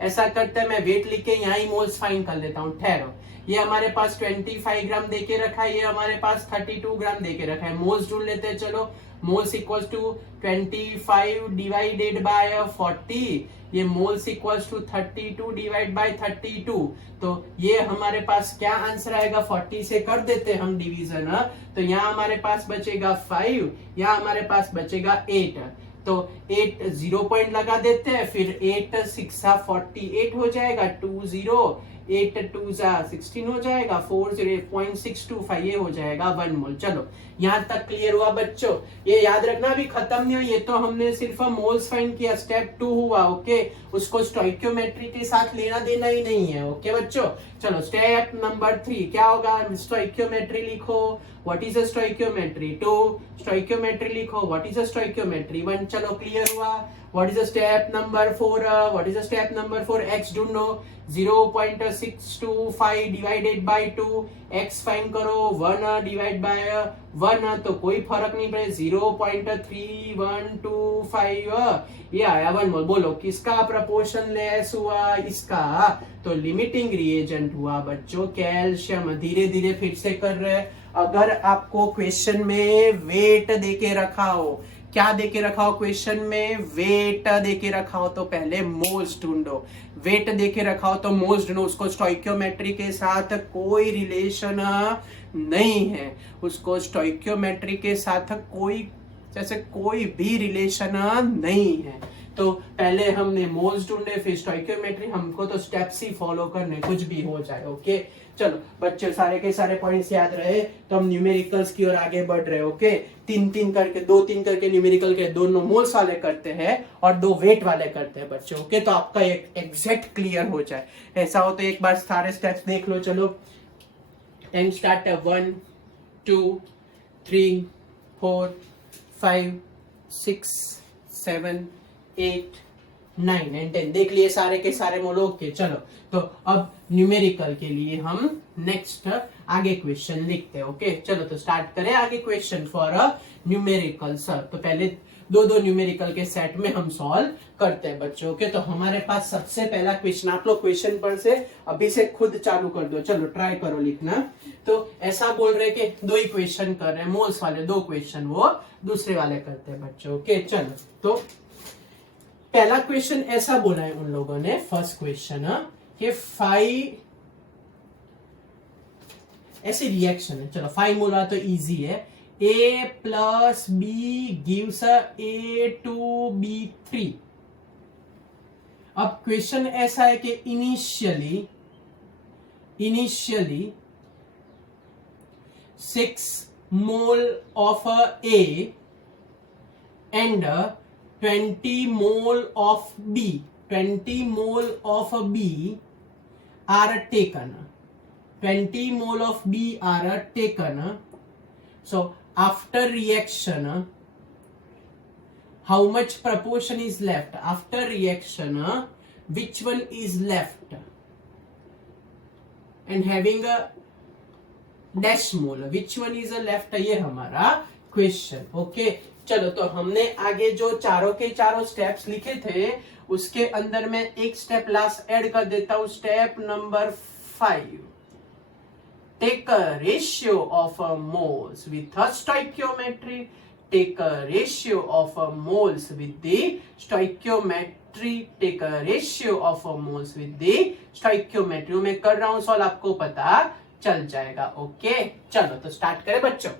ऐसा करते हैं मैं वेट लिख के यहाँ ही मोल्स फाइंड कर लेता हूँ. ठहरो, ये हमारे पास 25 ग्राम देके रखा है, ये हमारे पास 32 ग्राम देके रखा है. मोल्स ढूंढ लेते हैं. चलो moles equals to 25 divided by 40. ये moles equals to 32 divide by 32. तो ये हमारे पास क्या आंसर आएगा? 40 से कर देते हैं हम डिवीजन. तो यहाँ हमारे पास बचेगा 5, यहाँ हमारे पास बचेगा 8. तो 8 0 पॉइंट लगा देते हैं. फिर 8 6 48 हो जाएगा. 2 0 8 2 16 हो जाएगा. 4 0.625 ये हो जाएगा 1 मोल. चलो यहां तक क्लियर हुआ बच्चों? ये याद रखना अभी खत्म नहीं हुआ. ये तो हमने सिर्फ मोल्स फाइंड किया. स्टेप 2 हुआ. ओके, उसको स्टोइकियोमेट्री के साथ लेना देना ही नहीं है. ओके बच्चों, चलो स्टेप नंबर 3 क्या होगा? स्टोइकियोमेट्री लिखो. What is a stoichiometry? 2 stoichiometry लिखो. What is a stoichiometry? 1. चलो क्लियर हुआ. What is a step number 4? What is a step number 4? X ढूंढो. 0.625 डिवाइडेड बाय 2. एक्स फाइंड करो. 1 डिवाइड बाय 1 तो कोई फर्क नहीं पड़े. 0.3125 ये आया 1 मोल. बोलो किसका प्रपोर्शन लेस हुआ? इसका. तो लिमिटिंग रिएजेंट हुआ बच्चों कैल्शियम. धीरे धीरे फिर से कर रहे हैं. अगर आपको क्वेश्चन में वेट देके रखा हो, क्या देके रखा हो क्वेश्चन में? वेट देके रखा हो तो पहले मोल्स ढूंढो. वेट देके रखा हो तो मोल्स ढूंढो. उसको स्टोइकियोमेट्री के साथ कोई रिलेशन नहीं है. उसको स्टोइकियोमेट्री के साथ कोई भी रिलेशन नहीं है. तो पहले हमने मोल्स ढूंढे, फिर स्टोइकियोमेट्री. हमको तो स्टेप्स ही फॉलो करने, कुछ भी हो जाए. ओके चलो बच्चे, सारे के सारे पॉइंट्स याद रहे तो हम न्यूमेरिकल्स की ओर आगे बढ़ रहे हैं. ओके, 3 करके 2-3 करके न्यूमेरिकल के 2 मोल्स वाले करते हैं और 2 वेट वाले करते हैं बच्चे. ओके, तो आपका एक एग्जैक्ट क्लियर हो जाए. ऐसा हो तो एक बार सारे स्टेप्स देख लो. चलो एंड स्टार्ट. 1 2 3 4 5 6 7 8 9 एंड 10 देख लिए सारे के सारे मोल. ओके चलो, तो अब न्यूमेरिकल के लिए हम नेक्स्ट आगे क्वेश्चन लिखते हैं. ओके चलो, तो स्टार्ट करें आगे question for a numerical. Sir तो पहले 2 न्यूमेरिकल के सेट में हम सॉल्व करते हैं बच्चों. ओके, तो हमारे पास सबसे पहला क्वेश्चन, आप लोग क्वेश्चन पर से अभी से खुद चालू कर दो. चलो ट्राई करो लिखना. तो ऐसा बोल रहे कि 2 ही क्वेश्चन कर रहे हैं मोल्स वाले, 2 क्वेश्चन वो दूसरे वाले करते हैं बच्चों. ओके चलो, तो पहला क्वेश्चन ऐसा बोला है उन लोगों ने. फर्स्ट क्वेश्चन कि 5 ऐसे रिएक्शन है. चलो 5 बोला तो इजी है. A plus B gives A2B3. अब क्वेश्चन ऐसा है कि initially 6 mole of A and 20 mole of B, 20 mole of B are taken. 20 mole of B are taken. So after reaction how much proportion is left after reaction, which one is left and having a dash mole, which one is a left, ये हमारा question. Okay चलो, तो हमने आगे जो चारों के चारों स्टेप्स लिखे थे उसके अंदर मैं एक स्टेप लास्ट ऐड कर देता हूं, step number 5, take a ratio of moles with a stoichiometry, take a ratio of moles with the stoichiometry, take a ratio of moles with the stoichiometry. मैं कर रहा हूं सॉल्व, आपको पता चल जाएगा। ओके चलो, तो स्टार्ट करें बच्चों,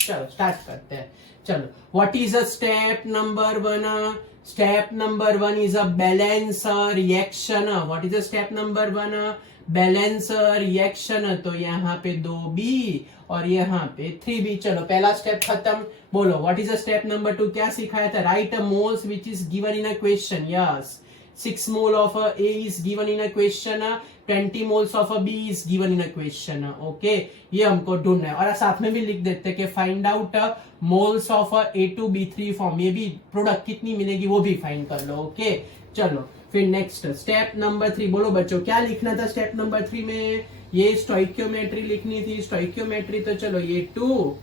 चलो स्टार्ट करते हैं। चलो, what is a step number 1? Step number 1 is a balance reaction. What is a step number 1? Balance reaction. तो यहाँ पे 2b और यहाँ पे 3b। चलो पहला स्टेप खत्म। बोलो what is a step number 2? क्या सिखाया था? Right a moles which is given in a question. Yes, 6 mole of A is given in a question, 20 moles of B is given in a question. Okay, ये हमको ढूंढना है। और साथ में भी लिख देते हैं कि find out moles of A2B3 form, ये भी प्रोडक्ट कितनी मिलेगी वो भी फाइंड कर लो। ओके चलो, फिर नेक्स्ट स्टेप नंबर 3। बोलो बच्चों क्या लिखना था स्टेप नंबर 3 में? ये स्टोइकियोमेट्री लिखनी थी। स्टोइकियोमेट्री, तो चलो ये 2,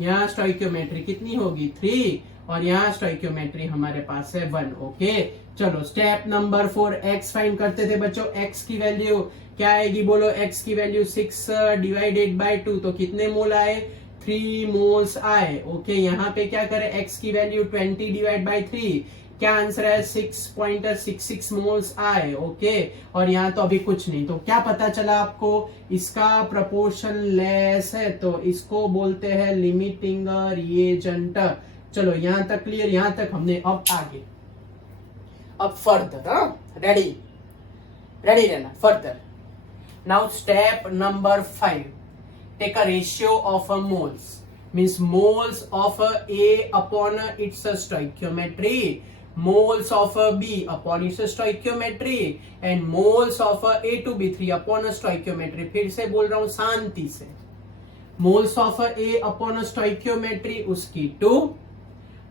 यहाँ स्टोइकियोमेट्री कितनी होगी 3, और यहाँ स्टोइकियोमेट्री हमारे पास है 1। ओके चलो, स्टेप नंबर 4 x फाइंड करते थे बच्चों। x की वैल्यू क्या आएगी? बोलो x की वैल्यू 6 डिवाइडेड बाय 2, तो कितने मोल आए? 3 मोल्स आए। ओके, यहाँ पे क्या करें? x की वैल्यू 20 डिवाइड बाय 3, क्या आंसर है? 6.66 मोल्स आए। ओके, और यहाँ तो अभी कुछ नहीं, तो क्या पता चला आपको? इसका प्रपोर्शन लेस है, तो इसको बोलते हैं लिमिटिंग रिएजेंट। चलो यहाँ तक क्लियर, यहाँ तक हमने। अब आगे, अब फर्दर, रेडी रहना। Further now step number 5, take a ratio of moles, means moles of A upon its stoichiometry, moles of B upon its stoichiometry and moles of A2B3 upon a stoichiometry। फिर से बोल रहा हूं शांति से। moles of A upon a stoichiometry उसकी 2,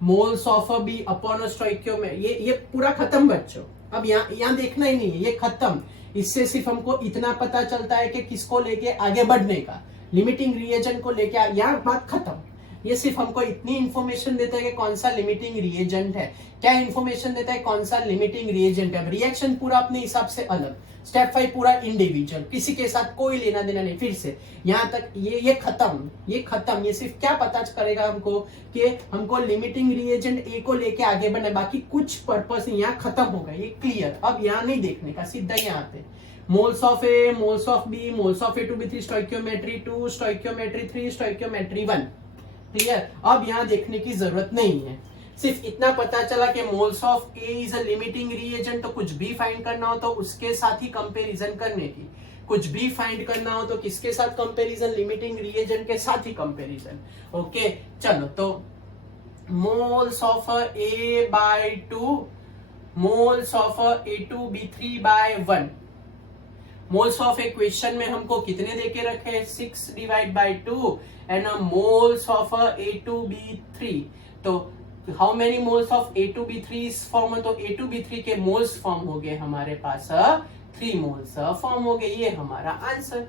moles of B upon a stoichiometry, ये पूरा खत्म बच्चों। अब यहाँ देखना ही नहीं है, ये खत्म। इससे सिर्फ हमको इतना पता चलता है कि किसको लेके आगे बढ़ने का, लिमिटिंग रिएजेंट को लेके, यहाँ बात खत्म। ये सिर्फ हमको इतनी इंफॉर्मेशन देता है कि कौन सा लिमिटिंग रिएजेंट है, क्या इंफॉर्मेशन देता है कौन सा लिमिटिंग रिएजेंट है। रिएक्शन पूरा अपने हिसाब से अलग, स्टेप 5 पूरा इंडिविजुअल, किसी के साथ कोई लेना देना नहीं। फिर से यहाँ तक ये खत्म, ये खत्म। ये सिर्फ क्या पता करेगा हमको कि हमको लिमिटिंग रिएजेंट ए को लेके आगे बढ़ना है, बाकी कुछ पर्पस नहीं। यहाँ खत्म होगा, ये क्लियर। अब यहाँ नहीं देखने का, सीधा यहाँ आते। Moles of A, moles of B, moles of A2B3, stoichiometry 2, stoichiometry 3, stoichiometry 1। Clear? अब यहाँ देखने की जरूरत नहीं है, सिर्फ इतना पता चला कि moles of A is a limiting reagent. तो कुछ भी फाइंड करना हो तो उसके साथ ही कंपैरिजन करने की, कुछ भी फाइंड करना हो तो किसके साथ कंपैरिजन? लिमिटिंग रिएजेंट के साथ ही कंपैरिजन। ओके चलो, तो moles of A by 2, moles of A2B3 by 1। Moles of A question में हमको कितने देके रखे? 6 divide by 2 and moles of A2B3। तो how many moles of A2B3 form? तो A2B3 के मोल्स फॉर्म हो गए हमारे पास 3 मोल्स फॉर्म हो गए। ये हमारा आंसर।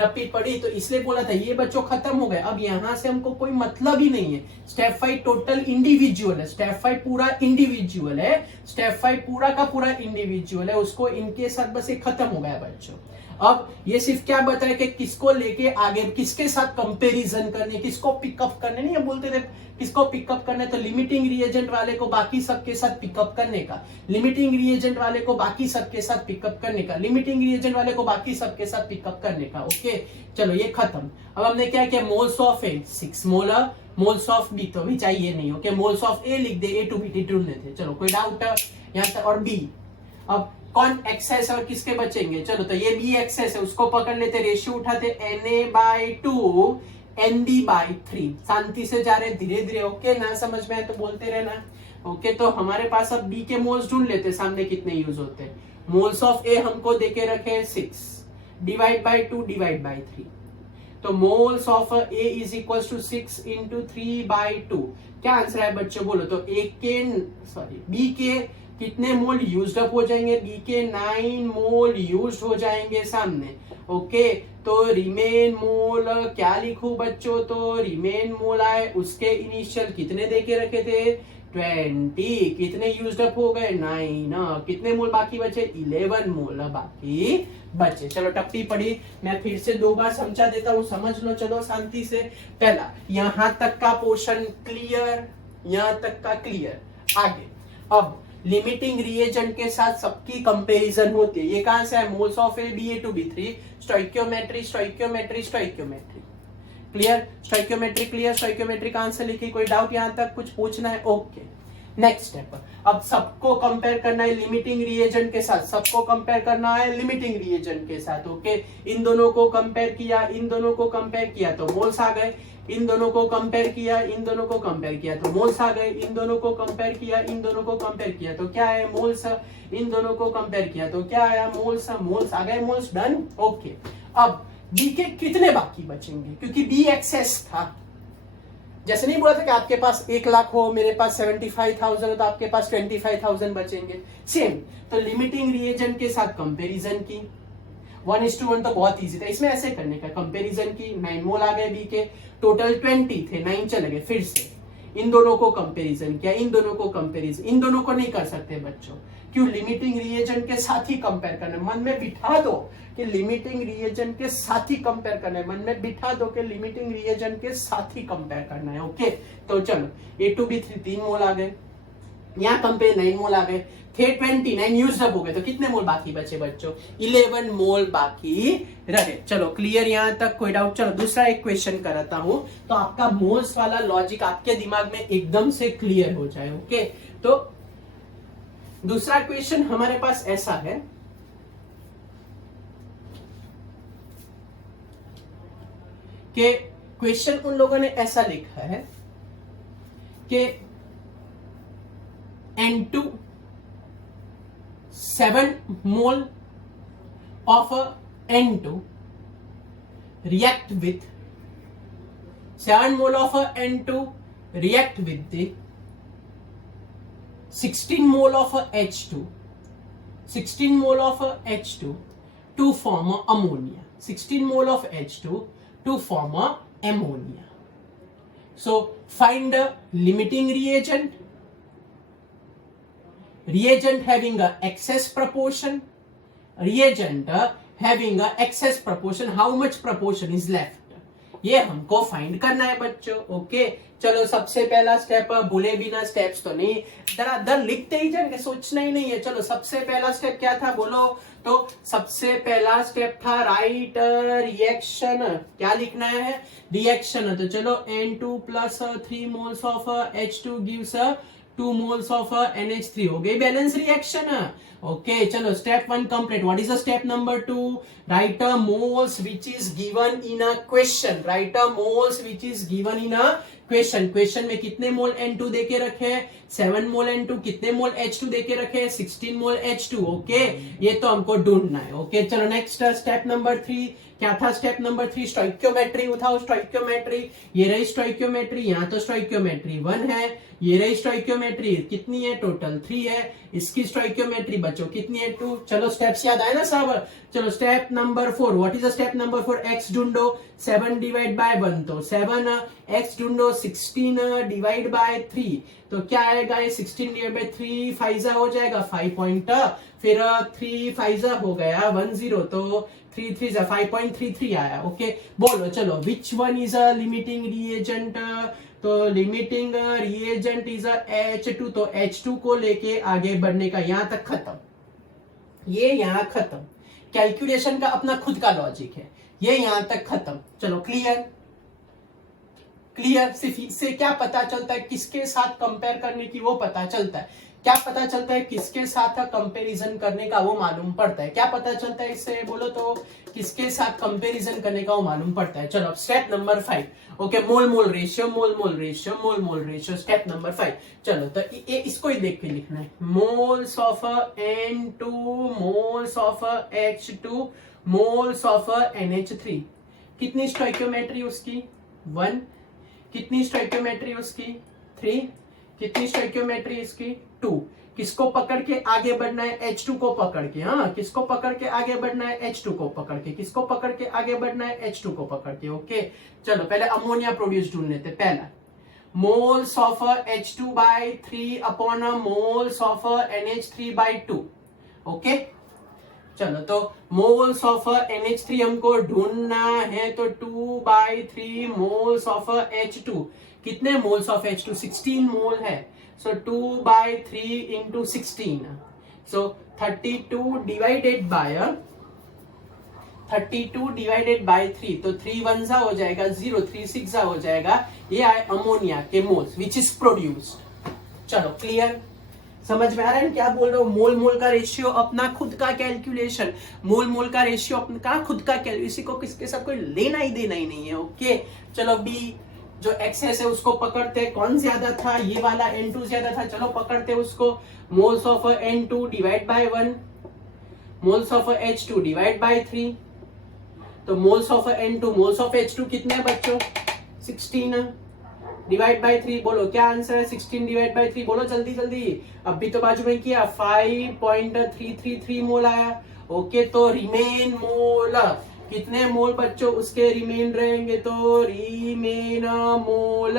टप्पी पड़ी तो इसलिए बोला था ये बच्चों खत्म हो गए। अब यहां से हमको कोई मतलब ही नहीं है। स्टेप 5 टोटल इंडिविजुअल है, स्टेप 5 पूरा इंडिविजुअल है, स्टेप 5 पूरा का पूरा इंडिविजुअल है। उसको इनके साथ बस एक खत्म हो गया बच्चों। अब ये सिर्फ क्या बताया कि किसको लेके आगे, किसके साथ कंपैरिजन करने, किसको पिकअप करने। नहीं ये बोलते थे किसको पिकअप करना है, तो लिमिटिंग रिएजेंट वाले को बाकी सबके साथ पिकअप करने का, लिमिटिंग रिएजेंट वाले को बाकी सबके साथ पिकअप करने का, लिमिटिंग रिएजेंट वाले को बाकी सबके साथ पिकअप करने का। ओके चलो ये खत्म। अब हमने क्या किया? Moles of A 6 molar, moles of B तो भी चाहिए नहीं। ओके मोल्स ऑफ ए लिख दे, A2B3 ढूंढने थे। चलो कोई डाउट यहाँ तक? और बी, अब कौन एक्सेस और किसके बचेंगे? चलो तो ये बी एक्सेस है, उसको पकड़ लेते, रेशियो उठाते Na/2 NB/3। शांति से जा रहे धीरे धीरे। ओके ना समझ में आए तो बोलते रहना। ओके तो हमारे पास अब बी के मोल्स ढूंढ लेते, सामने कितने यूज होते हैं। मोल्स ऑफ ए हमको देके रखे 6 डिवाइड बाय 2 डिवाइड बाय 3। तो moles of A is equal to 6 into 3/2। क्या आंसर है बच्चों, बोलो। तो बी के कितने मोल यूज्ड अप हो जाएंगे, बी के 9 मोल यूज्ड हो जाएंगे सामने। ओके, तो रिमेन मोल क्या लिखूं बच्चों, तो रिमेन मोल आए, उसके इनिशियल कितने देके रखे थे 20, कितने यूज्ड अप हो गए 9, कितने मोल बाकी बचे 11 मोल बाकी बचे। चलो टप्पी पड़ी, मैं फिर से 2 बार समझा देता हूँ, समझ लो चलो शांति से। पहला यहां तक का पोर्शन क्लियर, यहां तक का क्लियर। आगे अब लिमिटिंग रिएजेंट के साथ सबकी कंपैरिजन होती है। ये कहां से है, moles of A BA2B3, stoichiometry stoichiometry stoichiometry. Clear, stoichiometry clear, stoichiometry का आंसर लिखिए। कोई डाउट यहां तक, कुछ पूछना है? Okay, next step. अब सबको कंपेयर करना है लिमिटिंग रिएजेंट के साथ, सबको कंपेयर करना है लिमिटिंग रिएजेंट के साथ। ओके, इन दोनों को कंपेयर किया, इन दोनों को कंपेयर किया तो मोल्स आ गए, इन दोनों को कंपेयर किया, इन दोनों को कंपेयर किया तो मोल्स आ गए, इन दोनों को कंपेयर किया, इन दोनों को कंपेयर किया तो क्या है मोल्स, इन दोनों को कंपेयर किया तो क्या आया मोल्स, मोल्स आ गए, मोल्स डन। ओके, अब बी के कितने बाकी बचेंगे, क्योंकि बी एक्सेस था। जैसे नहीं बोला था कि आपके पास 1 लाख हो, मेरे पास 75,000 हो, तो आपके पास 25,000 बचेंगे। सेम, तो लिमिटिंग रिएजेंट के साथ कंपैरिजन की, 1:1 तो बहुत इजी था, इसमें ऐसे करने का, कंपैरिजन की, 9 मोल आ गए बी के, टोटल 20 थे, 9 चले गए। फिर से इन दोनों को कंपैरिजन किया, इन दोनों को कंपैरिजन, इन दोनों को नहीं कर सकते बच्चों, क्यों, लिमिटिंग रिएजेंट के साथ ही कंपेयर करना है। मन में बिठा दो कि लिमिटिंग रिएजेंट के साथ ही कंपेयर करना है, मन में बिठा दो कि लिमिटिंग रिएजेंट के साथ ही कंपेयर करना है। ओके, तो चलो A2B3 3 मोल आ गए, यहाँ कंपेयर 9 मोल आ गए, थे 29 यूज अप हो गए, तो कितने मोल बाकी बचे बच्चों, 11 मोल बाकी रहे। चलो क्लियर यहां तक, कोई डाउट? चलो दूसरा एक क्वेश्चन कराता हूं, तो आपका मोल्स वाला लॉजिक आपके दिमाग में एकदम से क्लियर हो जाए। ओके, तो दूसरा क्वेश्चन हमारे पास ऐसा है कि क्वेश्चन उन लोगों ने ऐसा लिखा है कि N2 7 mole of N2 react with 7 mole of N2 react with the 16 mole of H2, 16 mole of H2 to form ammonia, 16 mole of H2 to form ammonia. So find the limiting reagent, reagent having a excess proportion, reagent having a excess proportion, how much proportion is left, ये हमको find करना है बच्चों। Okay, चलो सबसे पहला step, भूले बिना स्टेप्स तो नहीं, दर लिखते ही जाएंगे, सोचना ही नहीं है। चलो सबसे पहला स्टेप क्या था बोलो, तो सबसे पहला स्टेप था राइट रिएक्शन, क्या लिखना है, रिएक्शन। तो चलो N2 plus 3 moles of H2 gives 2 moles of NH3, हो गई बैलेंस रिएक्शन। ओके, चलो step 1 complete. What is the step number 2, right a moles which is given in a question, right a moles which is given in a question. Question में कितने मोल N2 देके रखे, 7 मोल N2, कितने मोल H2 देके रखे, 16 मोल H2। Okay, ये तो हमको ढूंढना है। ओके, चलो नेक्स्ट स्टेप नंबर 3, क्या था स्टेप नंबर 3, स्टोइकियोमेट्री उठाओ, स्टोइकियोमेट्री, ये रही स्टोइकियोमेट्री, यहाँ तो स्टोइकियोमेट्री 1 है, ये रही स्टोइकियोमेट्री कितनी है, टोटल 3 है, इसकी स्टोइकियोमेट्री बच्चों कितनी है, 2। चलो स्टेप्स याद आए ना सब। चलो step number 4, what is the step number 4, x ढूंढो, 7 डिवाइड बाय 1, तो 7, x ढूंढो 16 डिवाइड बाय 3, तो क्या आएगा, ये 16 डिवाइड बाय 3 फाइजा हो जाएगा 5 पॉइंट, फिर 3 फाइजा हो गया 10, तो 3 3 5.33 आया। ओके, बोलो चलो which one is a limiting reagent, तो लिमिटिंग रिएजेंट इज H2, तो H2 को लेके आगे बढ़ने का यहां तक खत्म, ये यहां खत्म, कैलकुलेशन का अपना खुद का लॉजिक है, ये यहां तक खत्म। चलो क्लियर, क्लियर, सिर्फ इससे क्या पता चलता है, किसके साथ कंपेयर करने की वो पता चलता है, क्या पता चलता है, किसके साथ कंपैरिजन करने का वो मालूम पड़ता है, क्या पता चलता है इससे बोलो तो, किसके साथ कंपैरिजन करने का वो मालूम पड़ता है। चलो अब स्टेप नंबर 5, ओके, मोल मोल रेशियो, मोल मोल रेशियो, मोल मोल रेशियो, स्टेप नंबर 5। चलो तो ये इसको ही देख के लिखना है, moles of N2, moles of H2, moles of NH3, कितनी स्टोइकियोमेट्री उसकी 1, कितनी स्टोइकियोमेट्री उसकी 3, कितनी स्टोइकियोमेट्री इसकी 2। किसको पकड़ के आगे बढ़ना है? H2 को पकड़ के। हाँ, किसको पकड़ के आगे बढ़ना है? H2 को पकड़ के। किसको पकड़ के आगे बढ़ना है? H2 को पकड़ के। ओके, चलो पहले अमोनिया प्रोड्यूस ढूंढ लेते। पहला moles of H2 by 3 upon moles of NH3 by 2। Okay, चलो तो moles of NH3 हमको ढूंढना है, तो 2 by 3 moles of H2। कितने moles of H2? 16 मोल है। So 2 by 3 into 16, so 32 divided by 3, तो 3 1 सा हो जाएगा 0, 3 6 सा हो जाएगा। ये आए अमोनिया के मोल्स विच इज प्रोड्यूस्ड। चलो क्लियर, समझ में आ रहा है क्या बोल रहा हूँ? मोल मोल का रेशियो अपना खुद का कैलकुलेशन, मोल मोल का रेशियो अपना खुद का कैलकुलेशन, इसी को किसके साथ कोई लेना ही देना ही नहीं है। ओके, चलो बी जो एक्सेस है उसको पकड़ते, कौन ज्यादा था? ये वाला N2 ज्यादा था। चलो पकड़ते उसको, moles of N2 divide by 1, moles of H2 divide by 3। तो moles of N2 moles of H2 कितने हैं बच्चों? 16 डिवाइड बाय 3। बोलो क्या आंसर है? 16 डिवाइड बाय 3, बोलो जल्दी जल्दी। अभी तो बाजू में किया 5.333 मोल आया। ओके, तो रिमेन मोल कितने मोल बच्चों उसके रिमेन रहेंगे? तो remain mole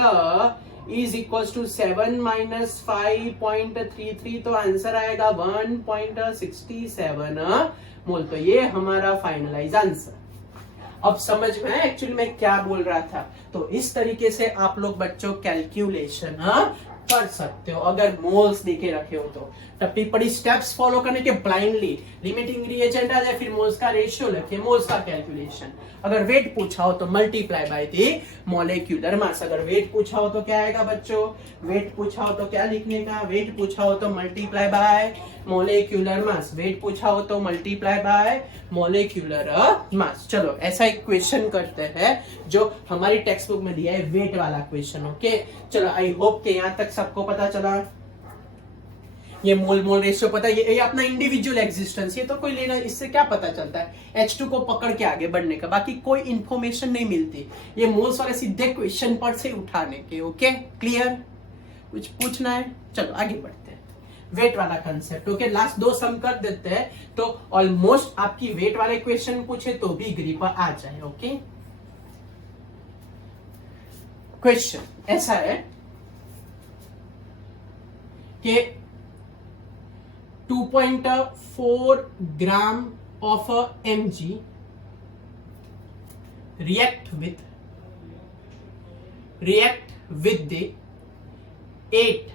is equals to 7 minus 5.33, तो आंसर आएगा 1.67 मोल। तो ये हमारा फाइनलाइज आंसर। अब समझ में आया एक्चुअली मैं क्या बोल रहा था? तो इस तरीके से आप लोग बच्चों कैलकुलेशन कर सकते हो अगर मोल्स देके रखे हो तो। टप्पी पड़ी स्टेप्स फॉलो करने के ब्लाइंडली, लिमिटिंग रिएजेंट आ जाए, फिर मोल्स का रेशियो लिखे, मोल्स का कैलकुलेशन। अगर वेट पूछा हो तो multiply by the molecular mass. अगर वेट पूछा हो तो क्या आएगा बच्चों? वेट पूछा हो तो क्या लिखने का? वेट पूछा हो तो multiply by molecular mass. Weight पूछा हो तो मल्टीप्लाई बाय मॉलिक्यूलर मास। चलो ऐसा एक क्वेश्चन करते हैं जो हमारी टेक्स्ट बुक में दिया है, वेट वाला क्वेश्चन। ओके, चलो आई होप के यहाँ तक सबको पता चला। ये मोल मोल रेशियो पता है, ये अपना इंडिविजुअल एग्जिस्टेंस, ये तो कोई लेना, इससे क्या पता चलता है? H2 को पकड़ के आगे बढ़ने का, बाकी कोई इंफॉर्मेशन नहीं मिलती। ये मोल्स वाले सीधे क्वेश्चन पर से उठाने के। Okay clear? कुछ पूछना है? चलो आगे बढ़ते हैं। वेट वाला कंसेप्ट। ओके, लास्ट 2 सम कर देते हैं तो ऑलमोस्ट आपकी वेट वाले क्वेश्चन पूछे तो भी ग्रिप आ जाए। ओके, क्वेश्चन ऐसा है कि 2.4 gram of Mg react with the 8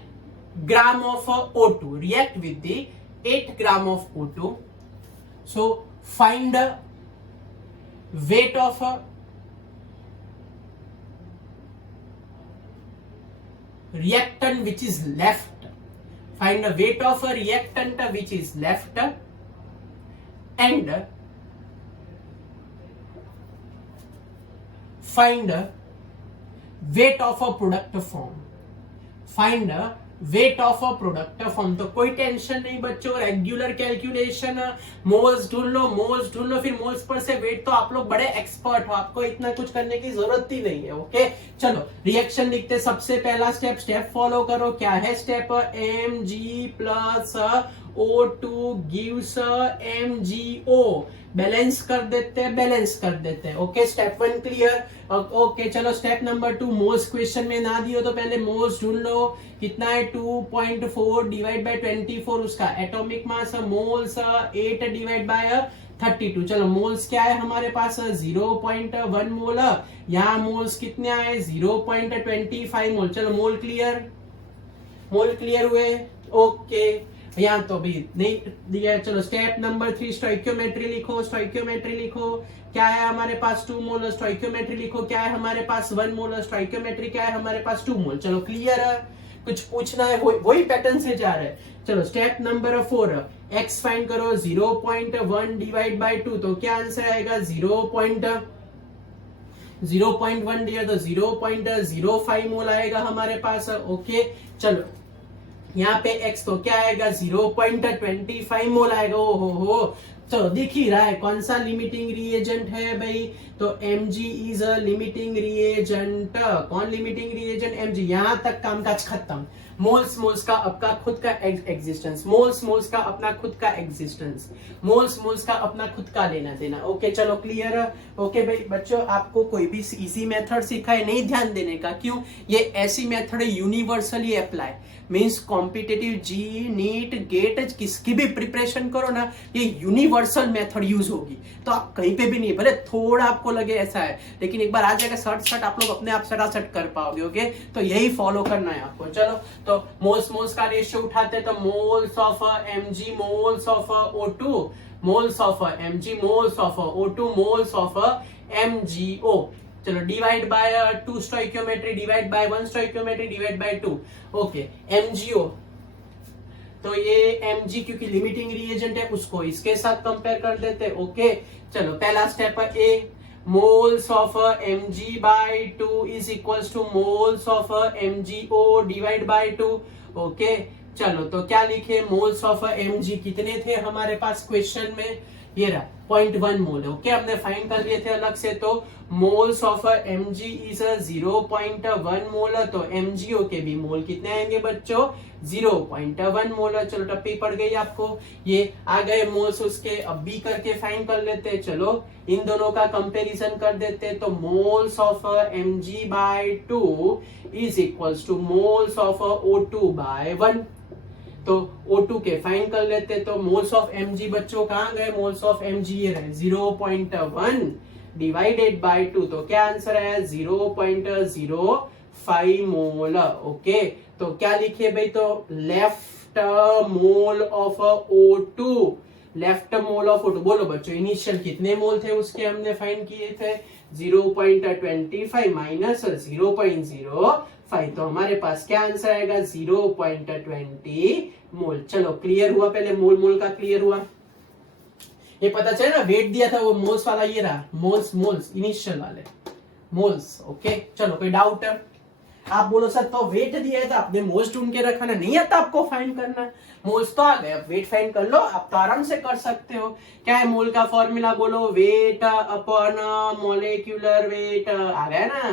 gram of O2, react with the 8 gram of O2. So find the weight of reactant which is left. Find the weight of a reactant which is left and find the weight of a product form. Find the weight of a product form. तो कोई tension नहीं बच्चों, regular calculation, moles ढूंढ लो, moles ढूंढ लो, फिर moles per से wait. तो आप लोग बड़े एक्सपर्ट हो, आपको इतना कुछ करने की जरूरत ही नहीं है। ओके चलो रिएक्शन लिखते। सबसे पहला स्टेप फॉलो करो। क्या है step? Mg plus O2 gives MgO। Balance कर देते हैं। Okay step 1 clear. ओके चलो स्टेप नंबर 2, मोल्स क्वेश्चन में ना दियो तो पहले मोल्स ढूंढ लो। कितना है? 2.4 डिवाइड बाय 24 उसका atomic mass. Moles 8 divide by 32। चलो मोल्स क्या है हमारे पास? 0.1 मोल। यहाँ मोल्स कितने आए? 0.25 मोल। चलो मोल क्लियर हुए? ओके यहाँ तो भी नहीं दिया। चलो स्टेप नंबर 3, स्टोइकियोमेट्री लिखो। क्या है हमारे पास? 2 मोल। स्टोइकियोमेट्री लिखो। क्या है हमारे पास? 1 मोल। स्टोइकियोमेट्री क्या है हमारे पास? 2 मोल। चलो क्लियर है? कुछ पूछना है? वही पैटर्न से जा रहे हैं। चलो स्टेप नंबर 4, एक्स फाइंड करो। 0.1 डिवाइड बाय 2, तो क्या आंसर आएगा? 0.1 दिया तो 0.05 मोल आएगा हमारे पास। ओके चलो यहाँ पे x तो क्या आएगा? 0.25 मोल आएगा। ओ हो तो दिख ही रहा है कौन सा लिमिटिंग रिएजेंट है भाई, तो Mg is a limiting reagent. कौन लिमिटिंग रिएजेंट? Mg। यहां तक कामकाज खत्म। मोल्स मोल्स का अपना खुद का एग्जिस्टेंस, मोल्स मोल्स का अपना खुद का एग्जिस्टेंस, मोल्स मोल्स का अपना खुद का लेना देना। ओके चलो क्लियर। ओके भाई बच्चों, आपको कोई भी इजी मेथड सिखाए नहीं ध्यान देने का, क्यों? ये ऐसी method universally apply, means competitive JEE NEET GATE किसकी भी प्रिपरेशन करो ना, ये यूनिवर्सल मेथड यूज होगी। तो आप कहीं पे भी नहीं, भले थोड़ा आपको लगे ऐसा है, लेकिन एक बार आ जाएगा सट सट आप लोग अपने आप सटासट कर पाओगे। ओके तो यही फॉलो करना है आपको। चलो तो मोल्स मोल्स का रेशियो उठाते हैं, तो moles of Mg moles of O2, moles of Mg moles of O2 moles of MgO। चलो divide by 2 stoichiometry divide by 1 stoichiometry divide by 2। Okay MgO, तो ये Mg क्योंकि लिमिटिंग रिएजेंट है उसको इसके साथ कंपेयर कर देते हैं। ओके चलो पहला स्टेप है ए, moles of Mg by 2 is equals to moles of MgO divide by 2। Okay चलो तो क्या लिखे, moles of Mg कितने थे हमारे पास क्वेश्चन में, ये रहा 0.1 मोल। ओके हमने फाइंड कर लिए थे अलग से, तो मोल्स ऑफ Mg इज 0.1 मोल, तो MgO के भी मोल कितने आएंगे बच्चों, 0.1 मोल। चलो टप्पी पड़ गई आपको, ये आ गए मोल्स उसके। अब बी करके फाइंड कर लेते हैं, चलो इन दोनों का कंपैरिजन कर देते हैं। तो moles of Mg by 2 is equals to moles of O2 by 1। तो O2 के फाइंड कर लेते, तो मोल्स ऑफ Mg बच्चों कहां गए, मोल्स ऑफ Mg ये रहे 0.1 डिवाइडेड बाय 2, तो क्या आंसर है 0.05 मोल। ओके तो क्या लिखे भाई, तो left mole of O2, left mole of O2। बोलो बच्चों इनिशियल कितने मोल थे उसके हमने फाइंड किए थे, 0.25 माइनस 0.05, तो हमारे पास क्या आंसर आएगा 0.20 मोल। चलो क्लियर हुआ, पहले मोल मोल का क्लियर हुआ, ये पता चला ना, वेट दिया था वो मोल्स वाला, ये रहा मोल्स मोल्स इनिशियल वाले मोल्स। ओके चलो कोई डाउट है? आप बोलो सर तो वेट दिया है तो आपने मोल्स ढूंढ के रखा ना, नहीं आता आपको फाइंड करना, मोल्स तो आ गए, अब वेट फाइंड कर लो, आप तो आराम से कर सकते हो। क्या है मोल का फॉर्मूला, बोलो वेट अपॉन मॉलिक्यूलर वेट, आ गया ना।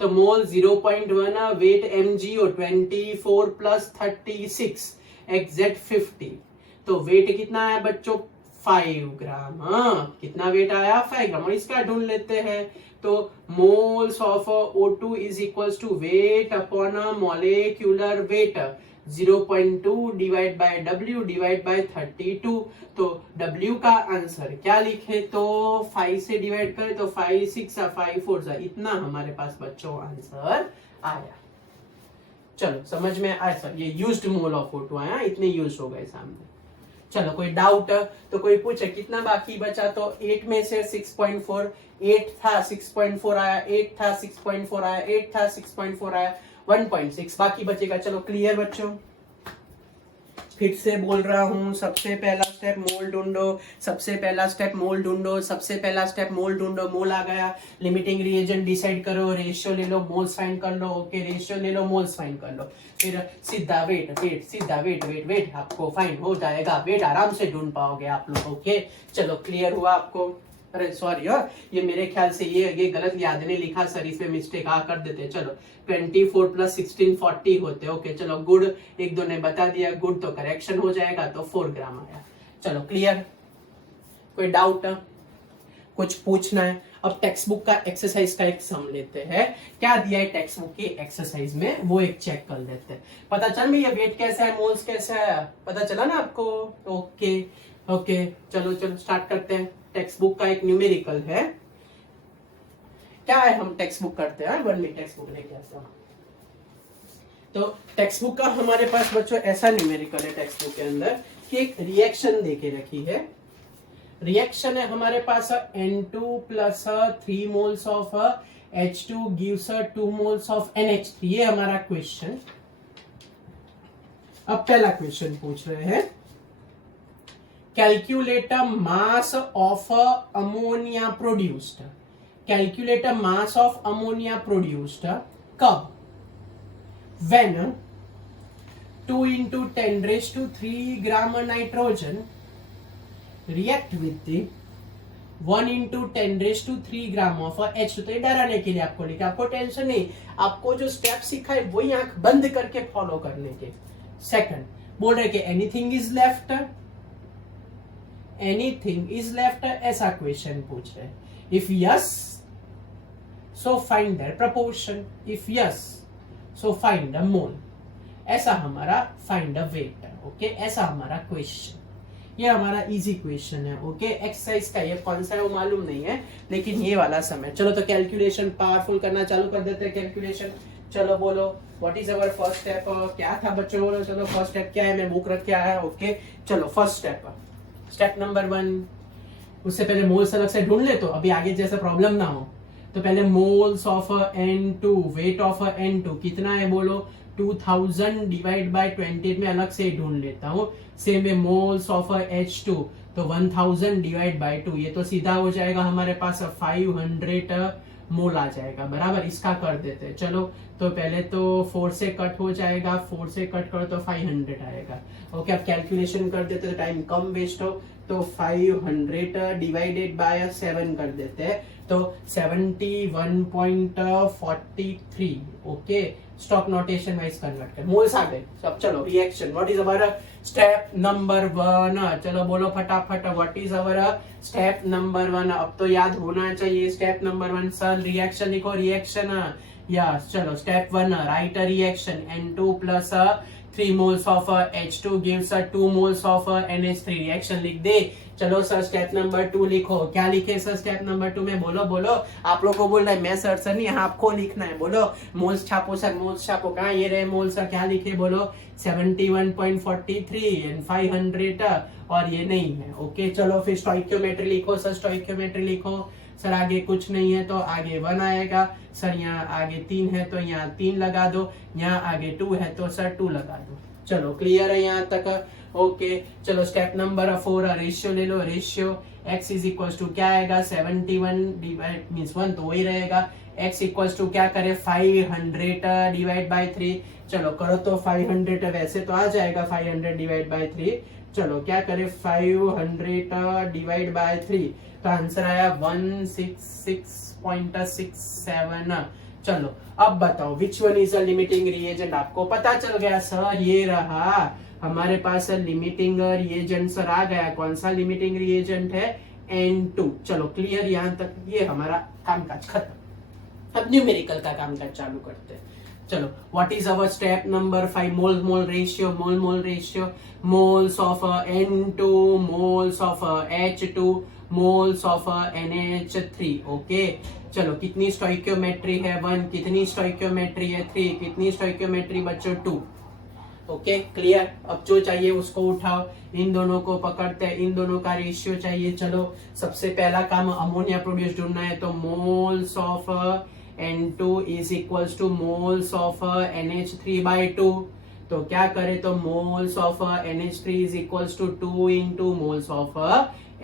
तो मोल 0.1, वेट MgO 24 प्लस 36 एग्जैक्ट 50, तो वेट कितना है बच्चों 5 ग्राम। हाँ कितना वेट आया 5 ग्राम, और इसका ढूंढ लेते हैं, तो moles of O2 is equals to weight upon molecular weight 0.2 divide by W divide by 32, तो W का आंसर क्या लिखे, तो 5 से डिवाइड करें तो 5 6 5 4 इतना हमारे पास बच्चों आंसर आया। चलो समझ में आया सर, ये यूज्ड मोल ऑफ O2 आया, इतने यूज हो गए सामने। चलो कोई डाउट, तो कोई पूछे कितना बाकी बचा, तो 8 में से 6.4, 8 था 6.4 आया, 8 था 6.4 आया, 8 था 6.4 आया, 1.6 बाकी बचेगा। चलो क्लियर बच्चों, फिर से बोल रहा हूं, सबसे पहला स्टेप मोल ढूंढो, सबसे पहला स्टेप मोल ढूंढो, सबसे पहला स्टेप मोल ढूंढो। मोल आ गया, लिमिटिंग रिएजेंट डिसाइड करो, रेशियो ले लो, मोल्स फाइंड कर लो। ओके रेशियो ले लो, मोल्स फाइंड कर लो, फिर सीधा वेट वेट सीधा वेट वेट वेट आपको फाइंड हो जाएगा, वेट आराम से ढूंढ पाओगे आप लोग। ओके चलो क्लियर हुआ आपको? अरे सॉरी यार, ये मेरे ख्याल से ये गलत याद ने लिखा सर, इसमें मिस्टेक कर देते। चलो 24 प्लस 16 40 होते। ओके चलो गुड, एक दो ने बता दिया गुड, तो करेक्शन हो जाएगा, तो 4 ग्राम आया। चलो क्लियर, कोई डाउट कुछ पूछना है? अब टेक्स्ट बुक का एक्सरसाइज का एक सम लेते हैं, क्या दिया है टेक्स्ट बुक की एक्सरसाइज में वो एक चेक कर लेते हैं। पता चल भैया वेट कैसा है, मोल्स कैसा है, पता चला ना आपको? ओके ओके चलो चलो स्टार्ट करते हैं। टेक्स्ट बुक का एक न्यूमेरिकल है, क्या है हम टेक्स्ट बुक करते हैं, 1 मिनट टेक्स्ट बुक लेके आता हूं। तो टेक्स्ट बुक का हमारे पास बच्चों ऐसा न्यूमेरिकल है टेक्स्ट बुक के अंदर कि एक रिएक्शन देके रखी है, रिएक्शन है हमारे पास N2 plus 3 moles of H2 gives 2 moles of NH3, ये हमारा क्वेश्चन। अब पहला क्वेश्चन पूछ रहे हैं, calculate mass of ammonia produced, calculate mass of ammonia produced कब, when 2 into 10 raised to 3 gram nitrogen react with the 1 into 10⁻³ gram of H2। तो ये डराने के लिए आपको लिखा, आपको टेंशन नहीं, आपको जो स्टेप सिखा है वही आंख बंद करके फॉलो करने के। सेकंड बोल रहे कि anything is left, anything is left, ऐसा क्वेश्चन पूछ रहे। If yes so find their proportion, if yes so find the mole, ऐसा हमारा फाइंड द वेट। ओके, ऐसा हमारा क्वेश्चन, ये हमारा इजी क्वेश्चन है। ओके, एक्सरसाइज का ये कौन सा है वो मालूम नहीं है, लेकिन ये वाला समय। चलो तो कैलकुलेशन पावरफुल करना चालू कर देते हैं। कैलकुलेशन, चलो बोलो what is our first step, क्या था बच्चों, बोलो चलो फर्स्ट स्टेप क्या है, मैं बुक रख के आया। ओके चलो फर्स्ट स्टेप, स्टेप नंबर 1। उससे पहले मोल्स अलग से ढूंढ ले, तो अभी आगे जैसा प्रॉब्लम ना हो। तो पहले moles of N2, weight of N2 कितना है बोलो, 2000 डिवाइड बाय 20 में अलग से ढूंढ लेता हूँ। सेम में मोल्स ऑफ H2, तो 1000 डिवाइड बाय 2, ये तो सीधा हो जाएगा हमारे पास 500 मोल आ जाएगा, बराबर। इसका कर देते हैं, चलो तो पहले तो 4 से कट हो जाएगा, 4 से कट करो तो 500 आएगा। ओके, अब कैलकुलेशन कर देते तो टाइम कम वेस्ट हो, तो 500 डिवाइडेड बाय 7 कर देते हैं, तो 71.43। Okay, stock notation wise convert कर, मोल्स आ गए सब। चलो reaction, what is our step number 1, चलो बोलो फटाफट what is our step number 1। अब तो याद होना चाहिए स्टेप नंबर 1। सर रिएक्शन लिखो, रिएक्शन यस। चलो step 1, right a reaction, N2 plus 3 moles of H2 gives 2 moles of NH3। Reaction लिख दे। चलो सर स्टेप नंबर 2 लिखो, क्या लिखे सर स्टेप नंबर 2 में, बोलो बोलो, आप लोगों को बोलना है, मैं सर नहीं, आपको लिखना है। बोलो मोल्स छापो सर, मोल्स छापो, कहाँ ये रहे मोल्स, सर क्या लिखे बोलो, 71.43 एंड 500, और ये नहीं है। ओके चलो फिर स्टोइकियोमेट्री लिखो सर, स्टोइकियोमेट्री लिखो सर। आगे कुछ नहीं है तो आगे 1 आएगा सर, यहाँ आगे 3 है तो यहाँ 3 लगा दो, यहाँ आगे 2 है तो सर 2 लगा दो। चलो क्लियर है यहाँ तक। ओके चलो स्टेप नंबर 4, रेशियो ले लो, ratio x is equal to क्या आएगा, 71 डिवाइड मीन्स 1 तो वही रहेगा, x इक्वल टू क्या करे 500 डिवाइड बाय 3। चलो करो तो 500 वैसे तो आ जाएगा 500 डिवाइड बाय 3। चलो क्या करे 500 डिवाइड बाय 3, तो आंसर आया 166.67। चलो अब बताओ which one is a limiting reagent. आपको पता चल गया सर, ये रहा हमारे पास लिमिटिंग रिएजेंट सर आ गया। कौन सा लिमिटिंग रिएजेंट है, N2। चलो क्लियर यहाँ तक, ये हमारा कामकाज खत्म। अब न्यूमेरिकल का कामकाज चालू करते हैं। चलो what is our step number 5, mole mole ratio, mole mole ratio, moles of N2, moles of H2, moles of NH3। Okay चलो कितनी स्टोइकियोमेट्री है 1, कितनी स्टोइकियोमेट्री है 3, कितनी स्टोइकियोमेट्री बच्चों 2। Okay clear. अब जो चाहिए उसको उठाओ, इन दोनों को पकड़ते हैं, इन दोनों का रेशियो चाहिए। चलो सबसे पहला काम अमोनिया प्रोड्यूस ढूंढना है, तो moles of N2 is equals to moles of NH3 by 2। तो क्या करे तो moles of NH3 is equals to 2 into moles of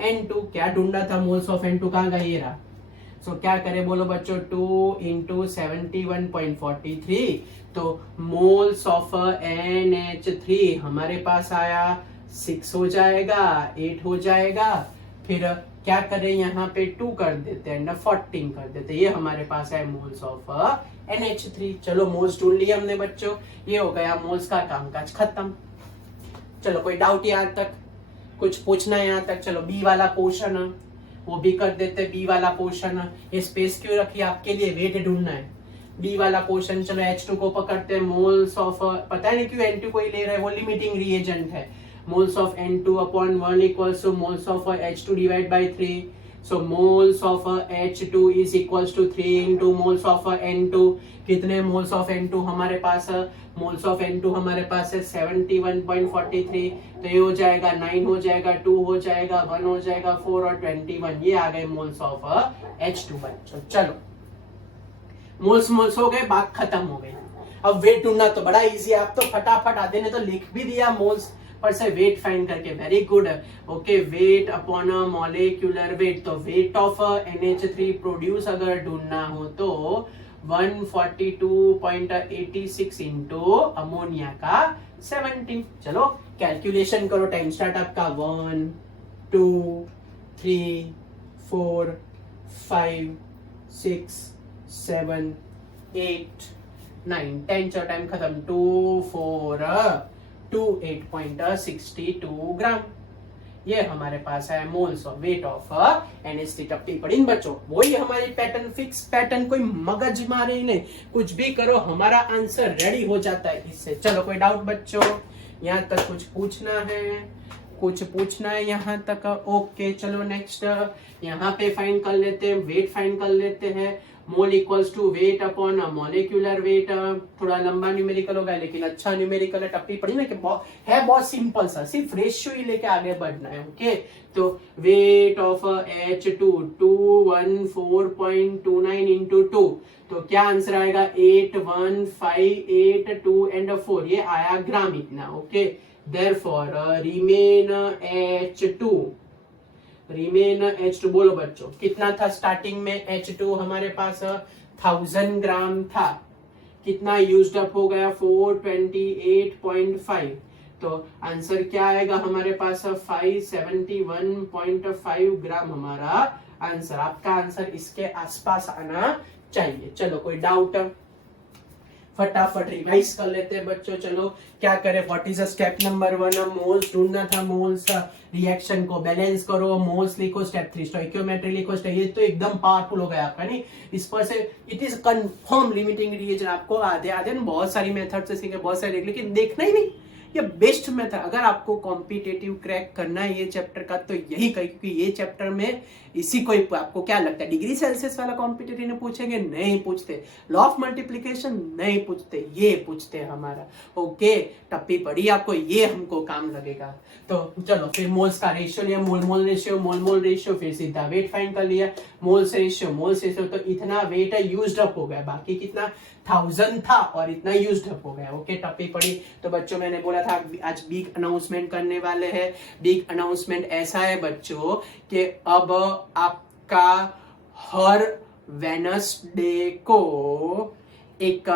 N2। क्या ढूंढा था, मोल्स ऑफ N2 कहाँ गया, ये रहा। सो क्या करे बोलो बच्चों, 2 इंटू 71.43, तो मोल्स ऑफ NH3 हमारे पास आया 6 हो जाएगा, 8 हो जाएगा। फिर क्या करें यहाँ पे 2 कर देते हैं, 14 कर देते हैं, ये हमारे पास है मोल्स ऑफ NH3। चलो मोल्स ढूंढ लिया हमने बच्चों, ये हो गया मोल्स का कामकाज खत्म। चलो कोई डाउट यहाँ तक, कुछ पूछना है यहाँ तक। चलो बी वाला पोर्शन वो भी कर देते, बी वाला पोर्शन। ये स्पेस क्यों रखी आपके लिए, वेट ढूंढना है। बी वाला पोर्शन, चलो H2 को पकड़ते हैं, मोल्स ऑफ, पता नहीं क्यों N2 को ही ले रहे हैं, वो लिमिटिंग रिएजेंट है। Moles of N2 upon 1 equals to moles of H2 divide by 3। So moles of H2 is equals to 3 into moles of N2। कितने मोल्स ऑफ N2 हमारे पास, मोल्स ऑफ N2 हमारे पास है 71.43, तो ये हो जाएगा 9 हो जाएगा, 2 हो जाएगा, 1 हो जाएगा, 4 और 21, ये आ गए मोल्स ऑफ H2 बच्चों। चलो मोल्स मोल्स हो गए, बात खत्म हो गई। अब वेट ढूंढना तो बड़ा इजी है, आप तो फटाफट आधे ने तो लिख भी दिया मोल्स पर से वेट फाइंड करके, very good. Okay wait upon molecular wait, तो वेट ऑफ NH3 प्रोड्यूस अगर ढूंढना हो तो 142.86 इंटू अमोनिया का 70। चलो कैलकुलेशन करो, टाइम स्टार्ट आपका 1 2 3 4 5 6 7 8 9 10 चलो टाइम खत्म 2 4 2 8.62 ग्राम ये हमारे पास है moles of weight of NH3 टप्पी पड़ी इन बच्चों वही हमारी पैटर्न फिक्स पैटर्न कोई मगज मारे ही नहीं कुछ भी करो हमारा आंसर रेडी हो जाता है इससे चलो कोई डाउट बच्चों यहाँ तक कुछ पूछना है यहाँ तक ओके चलो नेक्स्ट यहाँ पे फाइंड कर लेते हैं वेट फाइंड कर लेते हैं mole equals to weight upon molecular weight थोड़ा लंबा न्यूमेरिकल होगा लेकिन अच्छा न्यूमेरिकल है टप्पी पड़ी ना कि बहुत सिंपल सा सिर्फ रेशियो ही लेके आगे बढ़ना है ओके तो वेट ऑफ H2 214.29 इंटू 2 तो क्या आंसर आएगा 81582 एंड 4 ये आया ग्राम इतना ओके देयरफॉर रिमेन H2 बोलो बच्चों कितना था स्टार्टिंग में H2 हमारे पास 1000 ग्राम था कितना यूज्ड अप हो गया 428.5 तो आंसर क्या आएगा हमारे पास 571.5 ग्राम हमारा आंसर आपका आंसर इसके आसपास आना चाहिए चलो कोई डाउट फटाफट रिवाइज कर लेते हैं बच्चों चलो क्या करें what is step number 1 moles ढूंढना था मोल्स रिएक्शन को बैलेंस करो मोल्स लिखो स्टेप 3 स्टोइकियोमेट्री लिखो ये तो एकदम पावरफुल हो गया आपका नहीं इस पर से it is confirm limiting reagent आपको आधे बहुत सारी मेथड से सीखे बहुत सारे लेकिन देखना ही नहीं ये बेस्ट मेथड अगर आपको कॉम्पिटेटिव क्रैक करना है ये चैप्टर का तो यही करें क्योंकि ये चैप्टर में इसी को आपको क्या लगता है डिग्री सेल्सियस वाला कॉम्पिटेटिव ने पूछेंगे नहीं पूछते लॉ ऑफ मल्टीप्लिकेशन नहीं पूछते ये पूछते हमारा ओके टप्पी पड़ी आपको ये हमको काम लगेगा तो चलो फिर मोल्स का रेशियो लिया मोल रेशियो फिर सीधा वेट फाइंड कर लिया मोल्स रेशियो तो इतना वेट यूज्ड अप हो गया बाकी कितना 1000 था और इतना यूज्ड अप हो गया ओके टप्पी पड़ी तो बच्चों मैंने बोला था आज बिग अनाउंसमेंट करने वाले हैं बिग अनाउंसमेंट ऐसा है बच्चों कि अब आपका हर वेडनेसडे को एक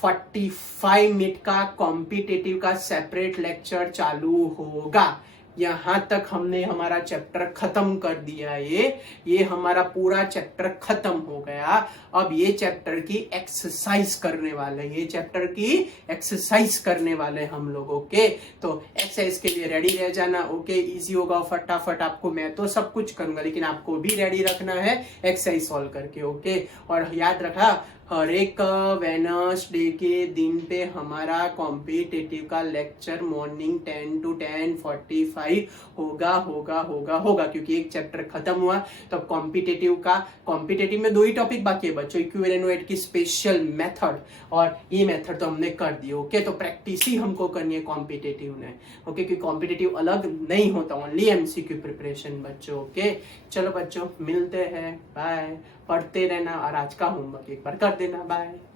45 मिनट का कॉम्पिटिटिव का सेपरेट लेक्चर चालू होगा यहाँ तक हमने हमारा चैप्टर खत्म कर दिया ये हमारा पूरा चैप्टर खत्म हो गया अब ये चैप्टर की एक्सरसाइज करने वाले हम लोग ओके तो एक्सरसाइज के लिए रेडी रह जाना ओके इजी होगा फटाफट आपको मैं तो सब कुछ करूंगा लेकिन आपको भी रेडी रखना है एक्सरसाइज सॉल्व करके ओके और याद रखा हर एक वेडनेसडे के दिन पे हमारा कॉम्पिटिटिव का लेक्चर मॉर्निंग 10 to 10:45 होगा क्योंकि एक चैप्टर खत्म हुआ तो कॉम्पिटिटिव में 2 ही टॉपिक बाकी है बच्चों इक्विवेलेंट वेट की स्पेशल मेथड और ये मेथड तो हमने कर दी ओके तो प्रैक्टिस ही हमको करनी है कॉम्पिटिटिव ने ओके क्योंकि कॉम्पिटिटिव अलग नहीं होता ओनली MCQ प्रिपरेशन बच्चों ओके चलो बच्चों मिलते हैं बाय पढ़ते रहना और आज का होमवर्क एक बार कर देना बाय